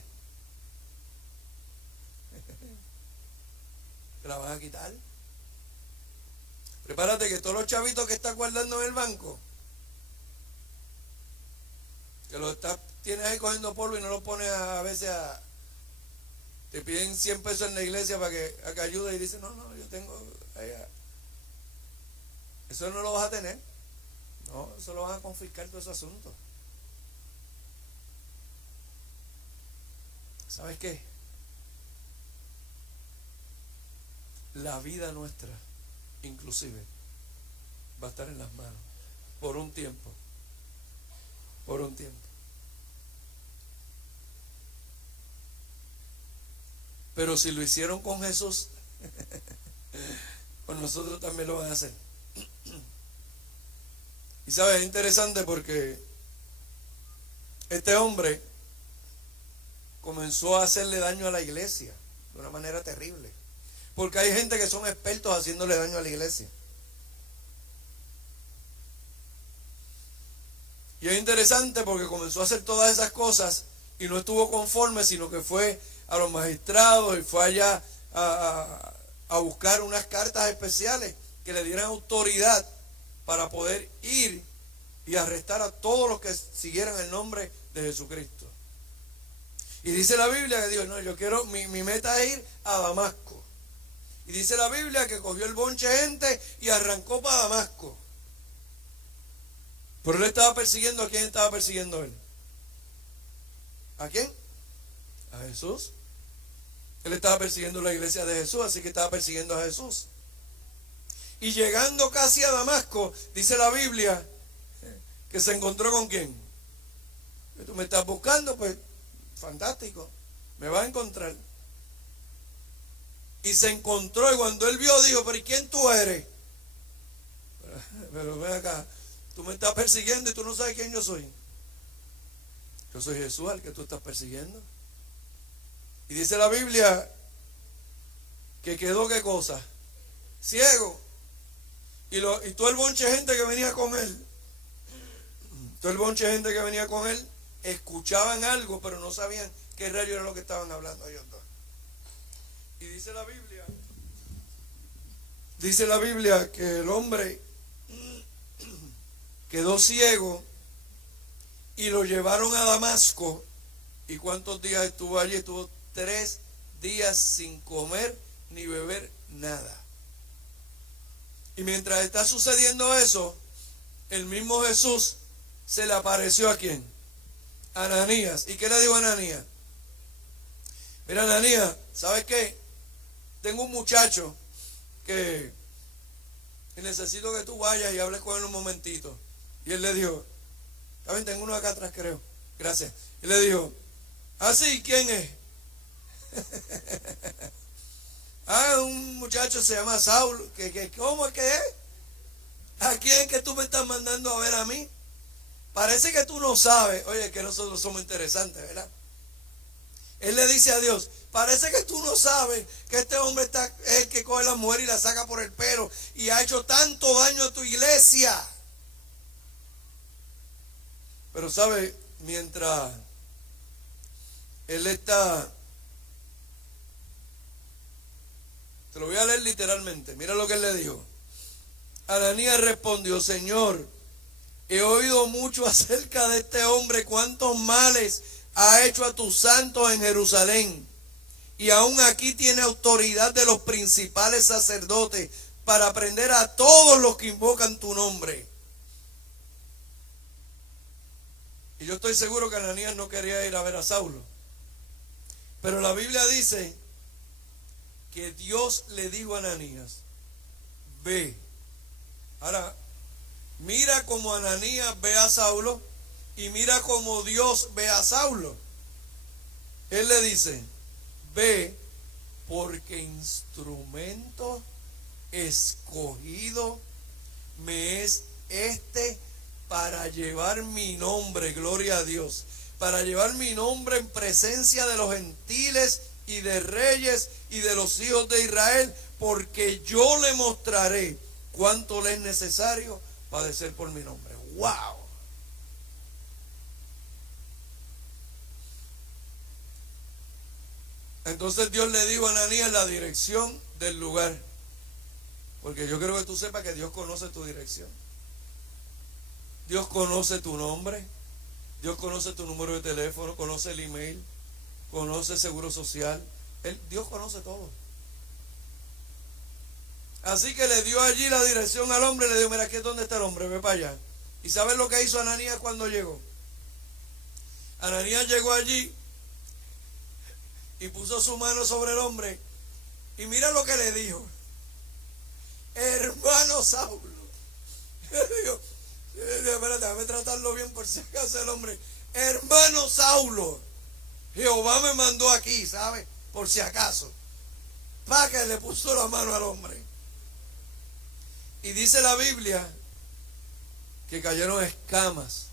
te la van a quitar. Prepárate que todos los chavitos que estás guardando en el banco, que los tienes ahí cogiendo polvo y no los pones a veces te piden 100 pesos en la iglesia para que ayude y dicen, no, yo tengo allá. Eso no lo vas a tener. No, eso lo van a confiscar todo ese asunto. ¿Sabes qué? La vida nuestra, inclusive, va a estar en las manos por un tiempo. Por un tiempo. Pero si lo hicieron con Jesús, con nosotros también lo van a hacer. Y sabes, es interesante porque este hombre comenzó a hacerle daño a la iglesia de una manera terrible. Porque hay gente que son expertos haciéndole daño a la iglesia. Y es interesante porque comenzó a hacer todas esas cosas y no estuvo conforme, sino que fue a los magistrados y fue allá a buscar unas cartas especiales que le dieran autoridad para poder ir y arrestar a todos los que siguieran el nombre de Jesucristo. Y dice la Biblia que dijo, no, yo quiero, mi meta es ir a Damasco. Y dice la Biblia que cogió el bonche de gente y arrancó para Damasco. Pero él estaba persiguiendo, ¿a quién estaba persiguiendo él? ¿A quién? A Jesús. Él estaba persiguiendo la iglesia de Jesús, así que estaba persiguiendo a Jesús. Y llegando casi a Damasco, dice la Biblia, que se encontró con ¿quién? Que tú me estás buscando, pues, fantástico, me va a encontrar. Y se encontró, y cuando él vio, dijo, pero ¿y quién tú eres? Pero ven acá, tú me estás persiguiendo y tú no sabes quién yo soy. Yo soy Jesús al que tú estás persiguiendo. Y dice la Biblia que quedó ¿qué cosa? Ciego. Y todo el bonche de gente que venía con él, todo el bonche de gente que venía con él, escuchaban algo, pero no sabían qué rayo era lo que estaban hablando ellos dos. Y dice la Biblia Dice la Biblia que el hombre quedó ciego y lo llevaron a Damasco. ¿Y cuántos días estuvo allí? Estuvo 3 días sin comer ni beber nada. Y mientras está sucediendo eso, el mismo Jesús se le apareció ¿a quién? A Ananías. ¿Y qué le dijo a Ananías? Mira, Ananías, ¿sabes qué? Tengo un muchacho que necesito que tú vayas y hables con él un momentito. Y él le dijo, está bien, tengo uno acá atrás, creo. Gracias. Y le dijo, sí, ¿quién es? Un muchacho se llama Saulo. ¿Cómo es que es? ¿A quién es que tú me estás mandando a ver a mí? Parece que tú no sabes. Oye, que nosotros somos interesantes, ¿verdad? Él le dice a Dios, parece que tú no sabes que este hombre es el que coge a la mujer y la saca por el pelo y ha hecho tanto daño a tu iglesia. Pero sabe, mientras él está, te lo voy a leer literalmente, mira lo que él le dijo. Ananías respondió, Señor, he oído mucho acerca de este hombre, cuántos males ha hecho a tus santos en Jerusalén, y aún aquí tiene autoridad de los principales sacerdotes para prender a todos los que invocan tu nombre. Y yo estoy seguro que Ananías no quería ir a ver a Saulo, pero la Biblia dice que Dios le dijo a Ananías, ve. Ahora, mira cómo Ananías ve a Saulo y mira cómo Dios ve a Saulo. Él le dice, ve, porque instrumento escogido me es este para llevar mi nombre, gloria a Dios, para llevar mi nombre en presencia de los gentiles y de reyes y de los hijos de Israel, porque yo le mostraré cuánto le es necesario padecer por mi nombre. ¡Wow! Entonces Dios le dijo a Ananías la dirección del lugar, porque yo quiero que tú sepas que Dios conoce tu dirección. Dios conoce tu nombre, Dios conoce tu número de teléfono, conoce el email, conoce el seguro social. Dios conoce todo. Así que le dio allí la dirección al hombre, le dijo, mira, aquí es donde está el hombre, ve para allá. ¿Y sabes lo que hizo Ananías cuando llegó? Ananías llegó allí y puso su mano sobre el hombre, y mira lo que le dijo, hermano Saulo. Le dijo, espérate, déjame tratarlo bien por si acaso el hombre, hermano Saulo, Jehová me mandó aquí, ¿sabes? Por si acaso. Para que le puso la mano al hombre. Y dice la Biblia que cayeron escamas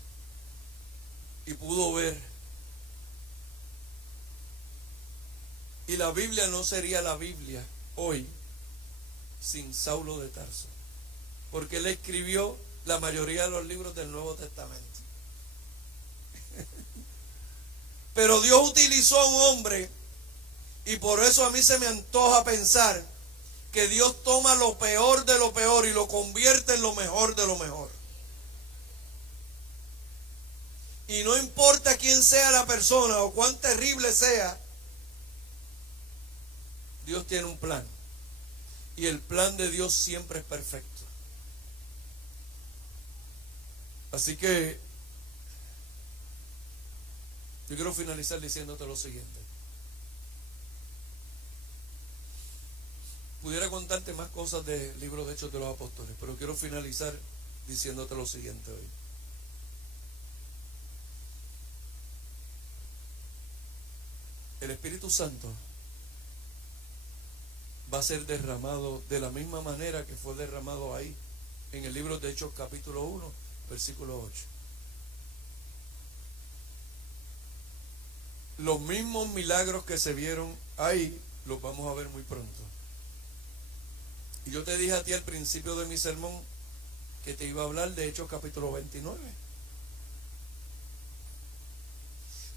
y pudo ver. Y la Biblia no sería la Biblia hoy sin Saulo de Tarso, porque él escribió la mayoría de los libros del Nuevo Testamento. Pero Dios utilizó a un hombre, y por eso a mí se me antoja pensar que Dios toma lo peor de lo peor y lo convierte en lo mejor de lo mejor. Y no importa quién sea la persona o cuán terrible sea, Dios tiene un plan. Y el plan de Dios siempre es perfecto. Así que yo quiero finalizar diciéndote lo siguiente. Pudiera contarte más cosas del libro de Hechos de los Apóstoles, pero quiero finalizar diciéndote lo siguiente hoy. El Espíritu Santo va a ser derramado de la misma manera que fue derramado ahí en el libro de Hechos capítulo 1, versículo 8. Los mismos milagros que se vieron ahí los vamos a ver muy pronto. Y yo te dije a ti al principio de mi sermón que te iba a hablar de Hechos capítulo 29.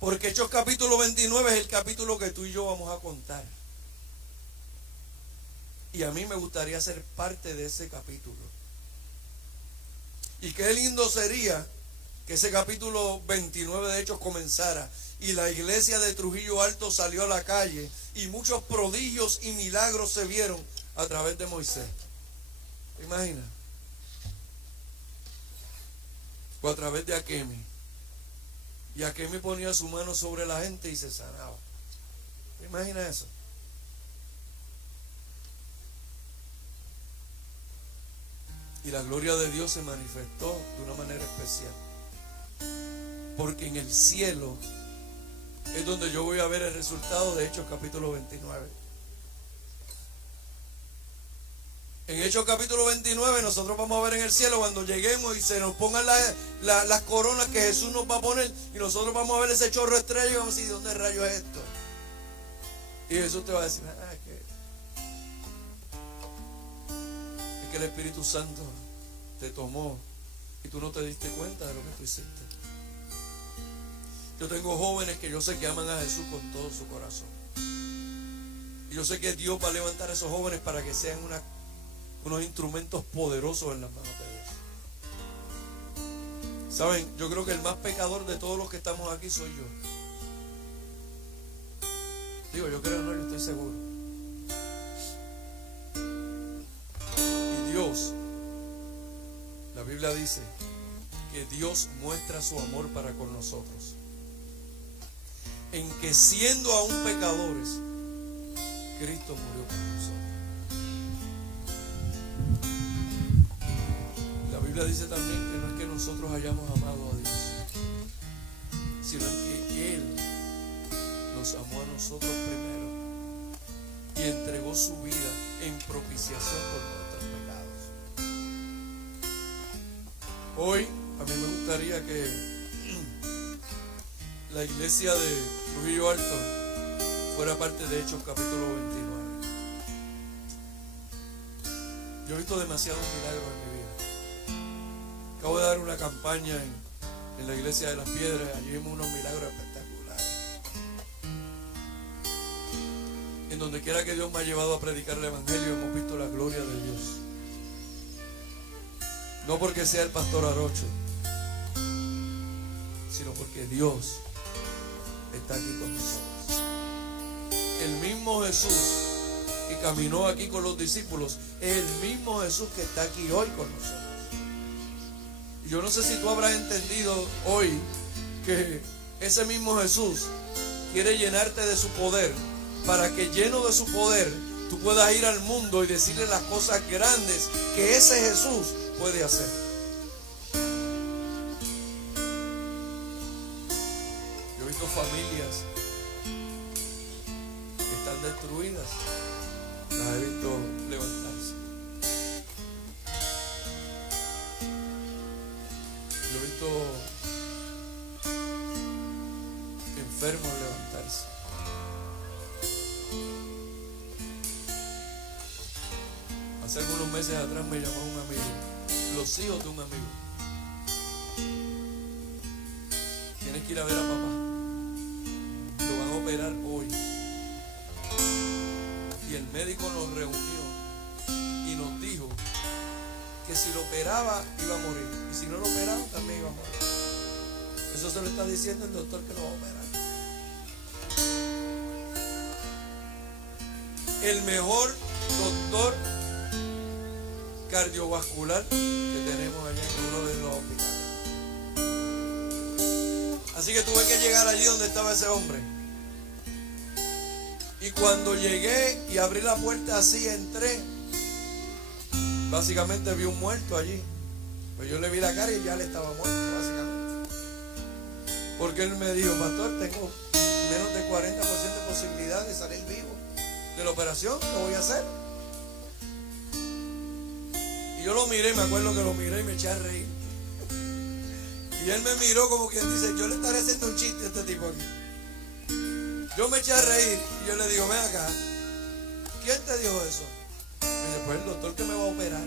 Porque Hechos capítulo 29 es el capítulo que tú y yo vamos a contar. Y a mí me gustaría ser parte de ese capítulo. Y qué lindo sería que ese capítulo 29 de Hechos comenzara y la iglesia de Trujillo Alto salió a la calle y muchos prodigios y milagros se vieron a través de Moisés. ¿Te imaginas? O a través de Akemi. Y Akemi ponía su mano sobre la gente y se sanaba. ¿Te imaginas eso? Y la gloria de Dios se manifestó de una manera especial. Porque en el cielo es donde yo voy a ver el resultado de Hechos capítulo 29. En Hechos capítulo 29 nosotros vamos a ver en el cielo cuando lleguemos y se nos pongan las coronas que Jesús nos va a poner. Y nosotros vamos a ver ese chorro estrella y vamos a decir, ¿dónde rayo es esto? Y Jesús te va a decir, es que el Espíritu Santo te tomó y tú no te diste cuenta de lo que tú hiciste. Yo tengo jóvenes que yo sé que aman a Jesús con todo su corazón. Y yo sé que Dios va a levantar a esos jóvenes para que sean unos instrumentos poderosos en las manos de Dios. Saben, yo creo que el más pecador de todos los que estamos aquí soy yo. Digo, yo creo, no, yo estoy seguro. Y Dios, la Biblia dice que Dios muestra su amor para con nosotros en que siendo aún pecadores, Cristo murió por nosotros. La Biblia dice también que no es que nosotros hayamos amado a Dios, sino que Él nos amó a nosotros primero y entregó su vida en propiciación por nuestros pecados. Hoy a mí me gustaría que la iglesia de Trujillo Alto fuera parte de Hechos capítulo 29. Yo he visto demasiados milagros en mi vida. Acabo de dar una campaña en la iglesia de las Piedras. Allí vimos unos milagros espectaculares. En donde quiera que Dios me ha llevado a predicar el evangelio, hemos visto la gloria de Dios. No porque sea el pastor Arocho, sino porque Dios está aquí con nosotros. El mismo Jesús que caminó aquí con los discípulos es el mismo Jesús que está aquí hoy con nosotros. Y yo no sé si tú habrás entendido hoy que ese mismo Jesús quiere llenarte de su poder para que lleno de su poder tú puedas ir al mundo y decirle las cosas grandes que ese Jesús puede hacer. Familias que están destruidas, las he visto levantarse. Yo he visto enfermos levantarse. Hace algunos meses atrás me llamó un amigo, los hijos de un amigo. Tienes que ir a ver a papá. Operar hoy. Y el médico nos reunió y nos dijo que si lo operaba iba a morir y si no lo operaba también iba a morir. Eso se lo está diciendo el doctor que lo va a operar. El mejor doctor cardiovascular que tenemos allá en uno de los hospitales. Así que tuve que llegar allí donde estaba ese hombre. Y cuando llegué y abrí la puerta así, entré. Básicamente vi un muerto allí. Pues yo le vi la cara y ya le estaba muerto, básicamente. Porque él me dijo, pastor, tengo menos de 40% de posibilidad de salir vivo de la operación, ¿qué voy a hacer? Y yo lo miré, me acuerdo que lo miré y me eché a reír. Y él me miró como quien dice, yo le estaré haciendo un chiste a este tipo aquí. Yo me eché a reír y yo le digo, ven acá, ¿quién te dijo eso? Me dice, pues el doctor que me va a operar.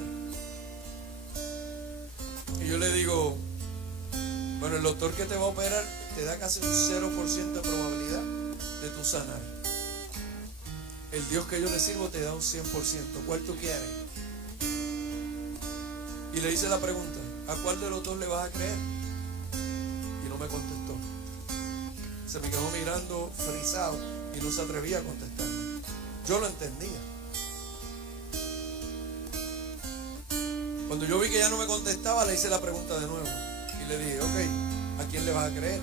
Y yo le digo, bueno, el doctor que te va a operar te da casi un 0% de probabilidad de tu sanar. el Dios que yo le sirvo te da un 100%. ¿Cuál tú quieres? Y le hice la pregunta, ¿a cuál de los dos le vas a creer? Y no me contestó. Se me quedó mirando frisado y no se atrevía a contestarme. Yo lo entendía. Cuando yo vi que ya no me contestaba, le hice la pregunta de nuevo. Y le dije, ok, ¿a quién le vas a creer?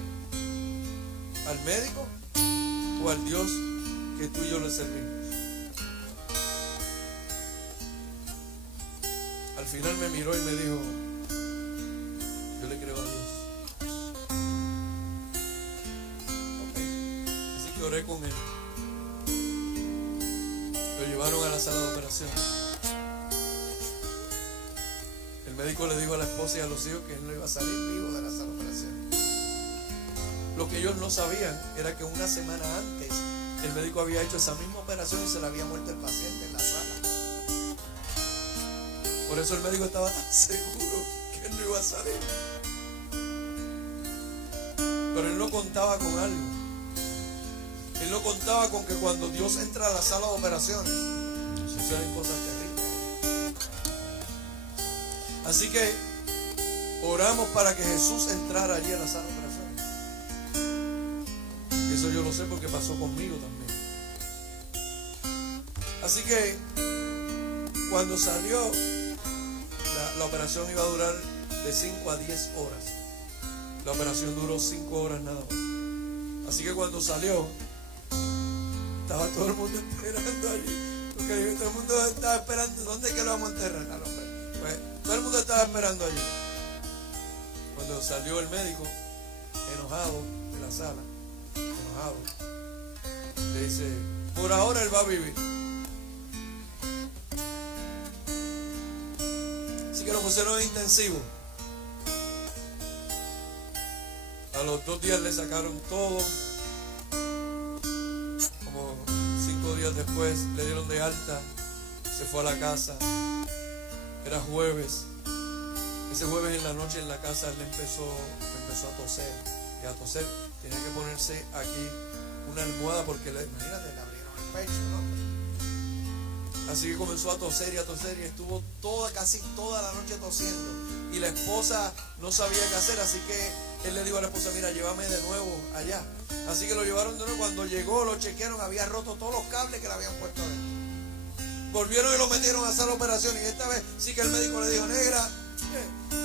¿Al médico o al Dios que tú y yo le servimos? Al final me miró y me dijo, yo le creo a Dios. Okay. Así que oré con él. Lo llevaron a la sala de operación. El médico le dijo a la esposa y a los hijos que él no iba a salir vivo de la sala de operación. Lo que ellos no sabían era que una semana antes el médico había hecho esa misma operación y se le había muerto el paciente en la sala. Por eso el médico estaba tan seguro que él no iba a salir. Pero él no contaba con algo. Él no contaba con que cuando Dios entra a la sala de operaciones suceden cosas terribles. Así que oramos para que Jesús entrara allí a la sala de operaciones. Y eso yo lo sé porque pasó conmigo también. Así que cuando salió, la operación iba a durar de 5 a 10 horas. La operación duró 5 horas nada más. Así que cuando salió, estaba todo el mundo esperando allí. Porque todo el mundo estaba esperando. ¿Dónde es que lo vamos a enterrar al hombre? Pues, todo el mundo estaba esperando allí. Cuando salió el médico, enojado de la sala, enojado, le dice, por ahora él va a vivir. Así que lo pusieron en intensivo. A los 2 días le sacaron todo. Como 5 días después le dieron de alta. Se fue a la casa. Era jueves. Ese jueves en la noche en la casa le empezó a toser. Y a toser tenía que ponerse aquí una almohada porque imagínate, le abrieron el pecho, ¿no? Así que comenzó a toser y estuvo casi toda la noche tosiendo. Y la esposa no sabía qué hacer, así que él le dijo a la esposa, mira, llévame de nuevo allá. Así que lo llevaron de nuevo. Cuando llegó, lo chequearon, había roto todos los cables que le habían puesto dentro. Volvieron y lo metieron a hacer la operación. Y esta vez sí que el médico le dijo, negra,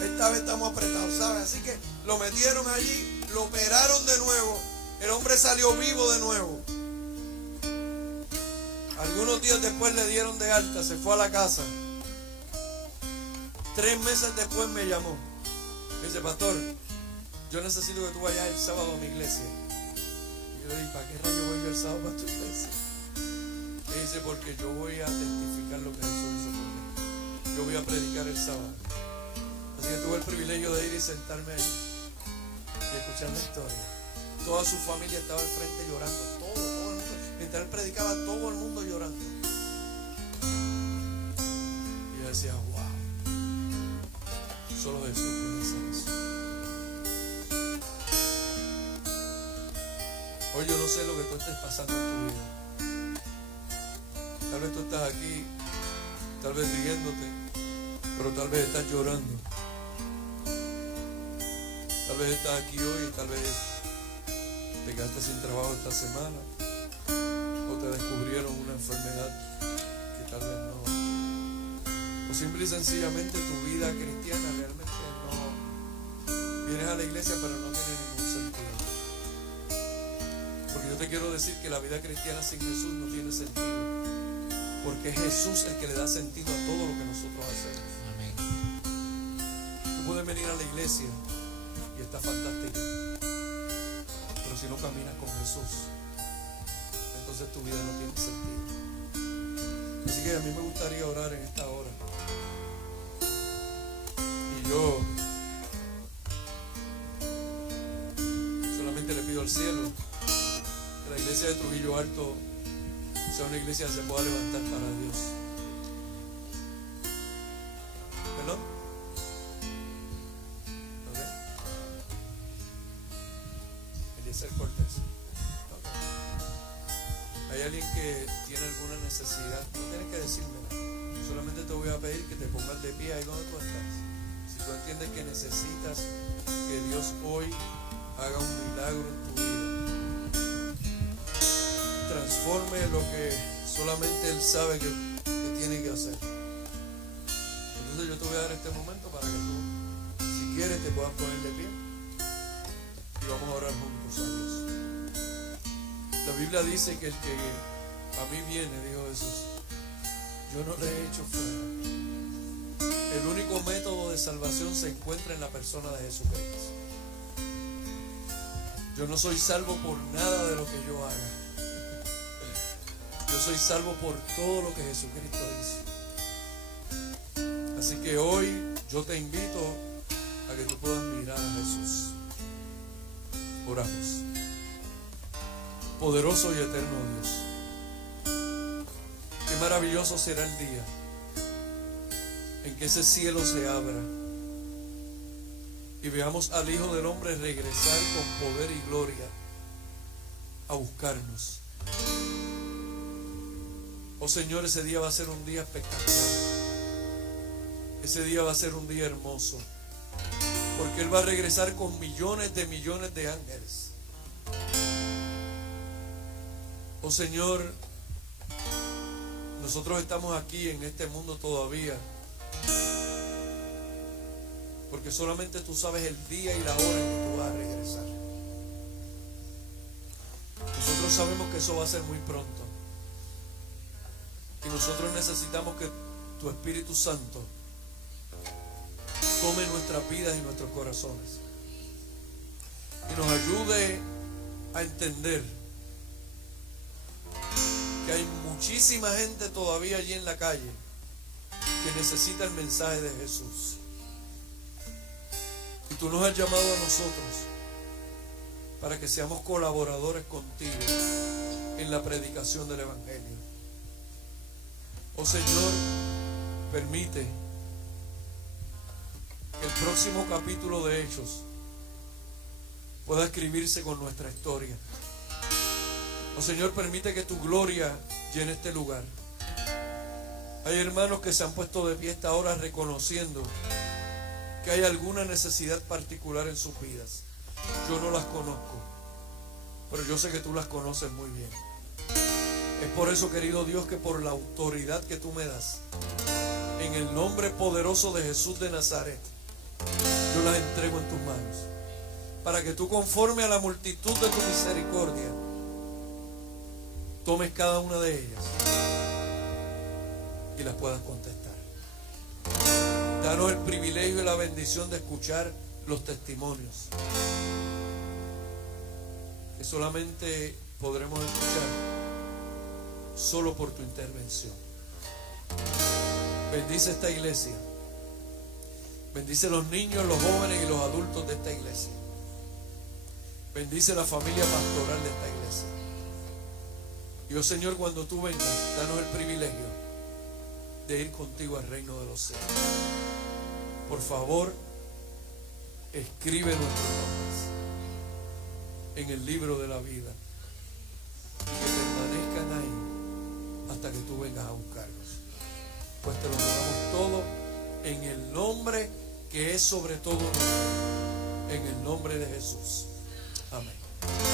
esta vez estamos apretados, ¿sabes? Así que lo metieron allí, lo operaron de nuevo. El hombre salió vivo de nuevo. Algunos días después le dieron de alta, se fue a la casa. 3 meses después me llamó. Me dice, pastor, yo necesito que tú vayas el sábado a mi iglesia. Y yo le dije, ¿para qué rayo voy yo el sábado a tu iglesia? Me dice, porque yo voy a testificar lo que Jesús hizo por mí. Yo voy a predicar el sábado. Así que tuve el privilegio de ir y sentarme allí y escuchar la historia. Toda su familia estaba al frente llorando, todo el mundo. Mientras él predicaba, todo el mundo llorando. Y yo decía, wow, solo Jesús puede hacer eso. Hoy yo no sé lo que tú estés pasando en tu vida. Tal vez tú estás aquí, tal vez riéndote, pero tal vez estás llorando. Tal vez estás aquí hoy y tal vez te quedaste sin trabajo esta semana. Te descubrieron una enfermedad que tal vez no, o simple y sencillamente tu vida cristiana realmente no, vienes a la iglesia pero no tiene ningún sentido. Porque yo te quiero decir que la vida cristiana sin Jesús no tiene sentido, porque es Jesús el que le da sentido a todo lo que nosotros hacemos. Amén. Tú puedes venir a la iglesia y está fantástico, pero si no caminas con Jesús, entonces tu vida no tiene sentido. Así que a mí me gustaría orar en esta hora. Y yo solamente le pido al cielo que la iglesia de Trujillo Alto sea una iglesia que se pueda levantar para Dios. ¿Perdón? ¿Ok? Eliezer Cortés. ¿Hay hay alguien que tiene alguna necesidad, no tienes que decirme nada. Solamente te voy a pedir que te pongas de pie ahí donde tú estás. Si tú entiendes que necesitas que Dios hoy haga un milagro en tu vida, transforme lo que solamente Él sabe que tiene que hacer. Entonces yo te voy a dar este momento para que tú, si quieres, te puedas poner de pie y vamos a orar juntos a Dios. La Biblia dice que el que a mí viene, dijo Jesús, yo no le he hecho fuera. El único método de salvación se encuentra en la persona de Jesucristo. Yo no soy salvo por nada de lo que yo haga. Yo soy salvo por todo lo que Jesucristo hizo. Así que hoy yo te invito a que tú puedas mirar a Jesús. Oramos. Poderoso y eterno Dios, qué maravilloso será el día en que ese cielo se abra y veamos al Hijo del Hombre regresar con poder y gloria a buscarnos. Oh Señor, ese día va a ser un día espectacular. Ese día va a ser un día hermoso, porque Él va a regresar con millones de ángeles. Oh Señor, nosotros estamos aquí en este mundo todavía porque solamente tú sabes el día y la hora en que tú vas a regresar. Nosotros sabemos que eso va a ser muy pronto y nosotros necesitamos que tu Espíritu Santo tome nuestras vidas y nuestros corazones y nos ayude a entender que hay muchísima gente todavía allí en la calle que necesita el mensaje de Jesús. Y tú nos has llamado a nosotros para que seamos colaboradores contigo en la predicación del Evangelio. Oh Señor, permite que el próximo capítulo de Hechos pueda escribirse con nuestra historia. Oh Señor, permite que tu gloria llene este lugar. Hay hermanos que se han puesto de pie esta hora reconociendo que hay alguna necesidad particular en sus vidas. Yo no las conozco, pero yo sé que tú las conoces muy bien. Es por eso, querido Dios, que por la autoridad que tú me das, en el nombre poderoso de Jesús de Nazaret, yo las entrego en tus manos, para que tú, conforme a la multitud de tu misericordia, tomes cada una de ellas y las puedas contestar. Danos el privilegio y la bendición de escuchar los testimonios que solamente podremos escuchar solo por tu intervención. Bendice esta iglesia. Bendice los niños, los jóvenes y los adultos de esta iglesia. Bendice la familia pastoral de esta iglesia. Y oh Señor, cuando tú vengas, danos el privilegio de ir contigo al reino de los cielos. Por favor, escribe nuestros nombres en el libro de la vida y que permanezcan ahí hasta que tú vengas a buscarnos. Pues te lo rogamos todo en el nombre que es sobre todo nombre, en el nombre de Jesús. Amén.